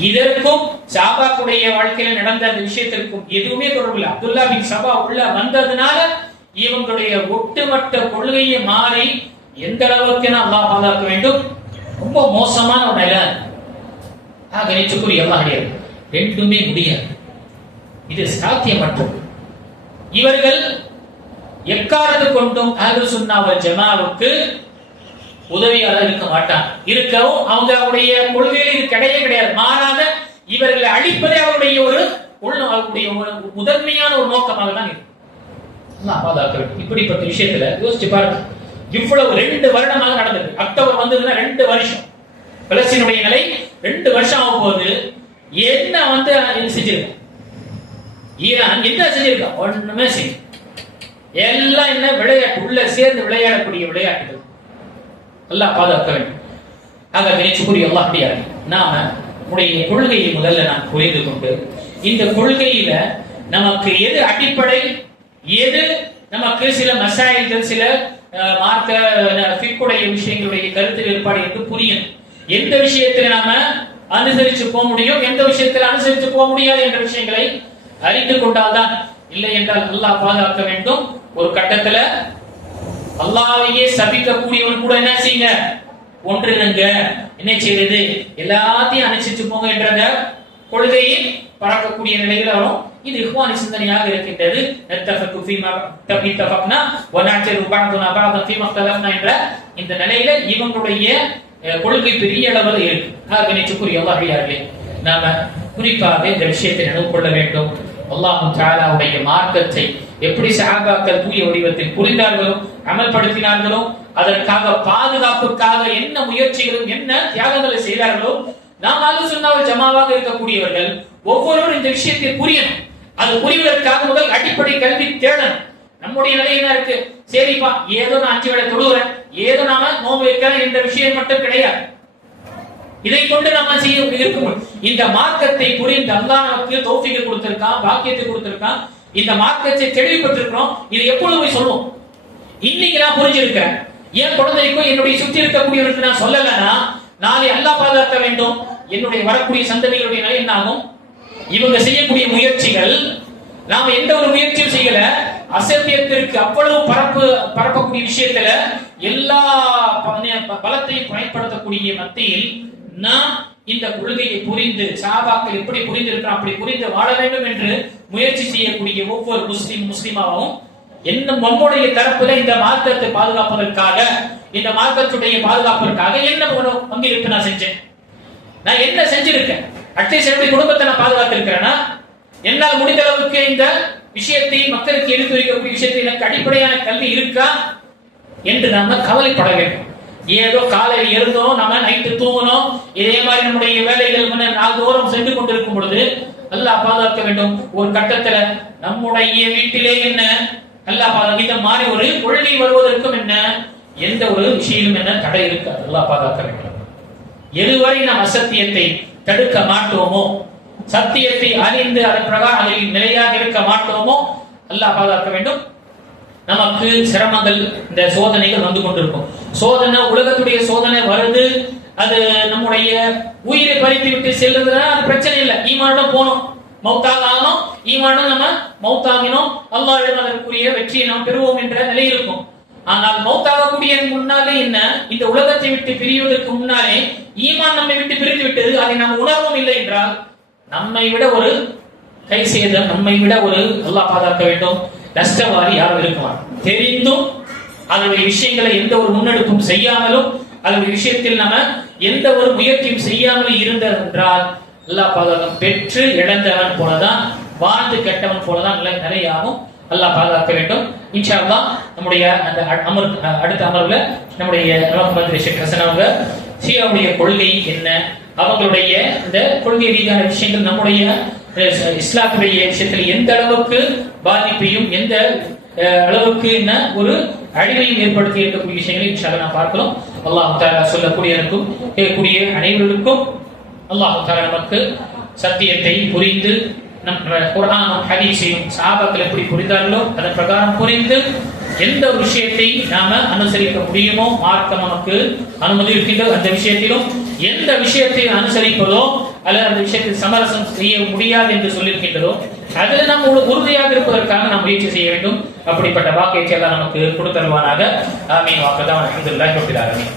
இதற்கும் சஹாபாக்களுடைய வாழ்க்கையில நடந்த அந்த விஷயத்திற்கும் எதுவுமே தொடர்பில்லை. அப்துல்லா பின் சபா உள்ள வந்ததுனால இவங்களுடைய ஒட்டுமொத்த கொள்கையை மாறி எந்த அளவுக்கு அல்லாஹ் பாதுகாக்க வேண்டும். ரொம்ப மோசமான ஒரு நிலை. எல்லாம் கிடையாது, ரெண்டுமே முடியாது. இது சாத்தியமற்றது. இவர்கள் எக்காரத்து கொண்டும் அஹ்லுஸ் சுன்னா வல் ஜமாஅவுக்கு உதவியாளர் இருக்க மாட்டான். இருக்கவும் அவங்களுடைய கொள்கையில் இது கிடையாது. மாறாக இவர்களை அழிப்பதே அவருடைய அவருடைய முதன்மையான ஒரு நோக்கமாக தான் இருக்கு. இப்படிப்பட்ட விஷயத்துல யோசிச்சு பாருங்க. இவ்வளவு 2 வருடமாக நடந்தது. அக்டோபர் வந்ததுன்னா 2 வருஷம். பலஸ்தீனுடைய நிலை 2 வருஷம் ஆகும் போது என்ன செஞ்சிருக்கோம்? ஈரான் என்ன செஞ்சிருக்கோம்? ஒண்ணுமே செய்ய. எல்லாம் என்ன விளையாட்டு, உள்ள சேர்ந்து விளையாடக்கூடிய விளையாட்டுகள். அல்லாஹ் பாதுகாக்க வேண்டும். ஆக நினைச்சுக்கூடிய அல்லாஹ் அப்படியாது. நாம உடைய கொள்கையை முதல்ல நான் புரிந்து கொண்டு இந்த கொள்கையில நமக்கு எது அடிப்படை, எது நமக்கு சில மசாயில்கள், சில மார்க்க ஃபிக்குடைய விஷயங்களுடைய கருத்து வேறுபாடு என்று புரியும். எந்த விஷயத்தில் நாம அனுசரிச்சு போக முடியும், எந்த விஷயத்தில் அனுசரிச்சு போக முடியாது என்ற விஷயங்களை அறிந்து கொண்டால்தான். இல்லை என்றால் அல்லாஹ் பாதுகாக்க வேண்டும். ஒரு கட்டத்துல அல்லாஹ்வையே சபிக்கக்கூடியவன் கூட என்ன செய்யுங்க, ஒன்றிருங்க, என்ன செய்யறது, எல்லாத்தையும் அனுசரிச்சு போங்க என்ற கொள்கையை பறக்கக்கூடிய நிலையில் வரும். இது இஹ்வானி சிந்தனையாக இருக்கின்றது. நத்தஃபகு ஃபீமா தஃபக்னா வ நஅ்தரு பஅதுனா பஅதன் ஃபீமா இஃப்தலஃப்னா என்ற இந்த நிலையில இவங்களுடைய கொள்கை பெரிய அளவில் இருக்கு. கணிச்சுக்குரிய அல்லாஹ்வியார்களே, நாம குறிப்பாக இந்த விஷயத்தை நினைவு கொள்ள வேண்டும். அல்லாஹ் தஆலாவுடைய மார்க்கத்தை எப்படி சஹாபாக்கள் தூய வடிவத்தில் புரிந்தார்களோ, அமல்படுத்தினார்களோ, அதற்காக பாதுகாப்புக்காக என்ன முயற்சிகளும் என்ன தியாகங்களை செய்தார்களோ, நாம் அஹ்லுஸ் சுன்னah வல் ஜமாவாக இருக்கக்கூடியவர்கள் ஒவ்வொருவரும் இந்த விஷயத்தை புரியணும். அது புரிவதற்காக முதல் அடிப்படை கல்வி தேடணும். நம்முடைய நிலை என்ன இருக்கு, சரிப்பா ஏதோ நான் 5 வேளை தொழுகிறேன், ஏதோ நாம நோன்பு வைக்கிறேன் என்ற விஷயம் மட்டும் கிடையாது. இதை கொண்டு நாம செய்ய இருக்கும். இந்த மார்க்கத்தை புரிந்து அல்லாஹ் நமக்கு தௌஃபீக் கொடுத்திருக்கான், பாக்கியத்தை கொடுத்திருக்கான். இந்த மார்க்கத்தை தெளிவுபட்டிருக்கிறோம். இது எப்பொழுது போய் சொல்லுவோம்? இன்னைக்கு நான் புரிஞ்சிருக்கேன். என் குழந்தைக்கும் என்னுடைய சுற்றி இருக்கக்கூடியவருக்கு நான் சொல்லலைன்னா நாளை அல்லாஹ் பாதுகாக்க வேண்டும். என்னுடைய வரக்கூடிய சந்ததிகளுடைய நிலை என்ன ஆகும்? இவங்க செய்யக்கூடிய முயற்சிகள், நாம எந்த ஒரு முயற்சியும் செய்யல, அசத்தியத்திற்கு அவ்வளவு பரப்பக்கூடிய விஷயத்துல எல்லா பலத்தையும் பயன்படுத்தக்கூடிய மத்தியில் நாம் இந்த கொள்கையை புரிந்து, சஹாபாக்கள் எப்படி புரிந்திருக்கிறோம் அப்படி புரிந்து வாழ வேண்டும் என்று முயற்சி செய்யக்கூடிய ஒவ்வொரு முஸ்லிமாவும் என்ன நம்முடைய தரப்புல இந்த மார்க்கத்தை பாதுகாப்பதற்காக, இந்த மார்க்கத்துடைய பாதுகாப்பதற்காக என்ன பங்களிப்பு நான் செஞ்சேன், நான் என்ன செஞ்சிருக்கேன், அட்லீஸ்ட் என்னுடைய குடும்பத்தை நான் பாதுகாத்திருக்கிறேன்னா, என்னால் முடிந்த அளவுக்கு இந்த விஷயத்தை மக்களுக்கு எடுத்து வைக்கக்கூடிய விஷயத்தை எனக்கு அடிப்படையான கல்வி இருக்கா என்று நாம கவலைப்பட வேண்டும். ஏதோ காலையில் இருந்தோம், நம்ம நைட்டு தூங்கணும், இதே மாதிரி நம்முடைய வேலைகள் நாள்தோறும் சென்று கொண்டிருக்கும் பொழுது அல்லாஹ் பாதுகாக்க வேண்டும். ஒரு கட்டத்துல நம்முடைய வீட்டிலே என்ன அல்லாஹ் பாதுகாக்க, இந்த மாதிரி ஒரு கொள்கை வருவதற்கும் என்ன எந்த ஒரு விஷயம் என்ன தடை இருக்காது. அல்லாஹ் பாதுகாக்க வேண்டும். எதுவரை நாம் அசத்தியத்தை தடுக்க மாட்டோமோ, சத்தியத்தை அறிந்து அதன் பிரகாரம் அதில் நிலையாக இருக்க மாட்டோமோ, அல்லாஹ் பாதுகாக்க வேண்டும். நமக்கு சிரமங்கள், இந்த சோதனைகள் வந்து கொண்டிருக்கும். சோதனை, உலகத்துடைய சோதனை வருது, அது நம்முடைய உயிரை பறித்து விட்டு செல்றதுனா அது பிரச்சனை இல்லை. ஈமானுடன் போனோம், மௌத்தாக ஆகணும், ஈமானுடன் நம்ம மௌத்தாகினோம், அல்லாஹ்விடம் அதற்குரிய வெற்றியை நாம் பெறுவோம் என்ற நிலை இருக்கும். ஆனால் மௌத்தாகக்கூடிய முன்னாலே என்ன, இந்த உலகத்தை விட்டு பிரிவதற்கு முன்னாலே ஈமான் நம்மை விட்டு பிரிந்து விட்டது, அதை நாம் உணர்வும் இல்லை என்றால் நம்மை விட ஒரு கை சேதம், நம்மை விட ஒரு அல்லாஹ் பாதுகாக்க வேண்டும் நஷ்டவாரி யாரும் இருக்கலாம். தெரிந்தும் அதனுடைய விஷயங்களை எந்த ஒரு முன்னெடுப்பும் செய்யாமலும், அதனுடைய விஷயத்தில் நம்ம எந்த ஒரு முயற்சியும் செய்யாமலும் இருந்தென்றால் அல்லாஹ் பாதுகாக்க பெற்று இழந்தவன் போலதான், வாழ்ந்து கெட்டவன் போலதான் நிறைய ஆகும். அல்லாஹ் பாதுகாக்க வேண்டும். இன்ஷா அல்லாஹ் நம்முடைய அந்த அடுத்த அமர்வுல நம்முடைய மந்திரி ஷேக் ஹசன் அவங்க ஷியாவுடைய கொள்கை என்ன, அவங்களுடைய இந்த கொள்கை ரீதியான விஷயங்கள் நம்முடைய இஸ்லாத்துடைய விஷயத்தில் எந்த அளவுக்கு பாதிப்பையும் எந்த அளவுக்கு என்ன ஒரு அழிவையும் ஏற்படுத்தி இருக்கக்கூடிய விஷயங்களை இன்ஷா அல்லாஹ் நாம் பார்க்கிறோம். அல்லாஹ் தஆலா சொல்லக்கூடியவருக்கும் கேட்கக்கூடிய அனைவருக்கும் அல்லாஹ் தஆலா நமக்கு சத்தியத்தை புரிந்து குர்ஆனும் ஹதீஸையும் சஹாபாக்கள் எப்படி புரிந்தார்களோ அதன் பிரகாரம் புரிந்து எந்த ஒரு விஷயத்தை நாம அனுசரிக்க முடியுமோ, மார்க்கம் நமக்கு அனுமதி இருக்கின்றது அந்த விஷயத்திலும், எந்த விஷயத்தை அனுசரிப்பதோ அல்லது அந்த விஷயத்தில் சமரசம் செய்ய முடியாது என்று சொல்லியிருக்கின்றதோ அதில் நாம் உறுதியாக இருப்பதற்காக நாம் முயற்சி செய்ய வேண்டும். அப்படிப்பட்ட வாக்கியத்தை எல்லாம் நமக்கு கொடுத்தருவானாக. ஆமீன். வாக்கதான் அல்ஹம்துலில்லாஹி ரப்பில் ஆலமீன்.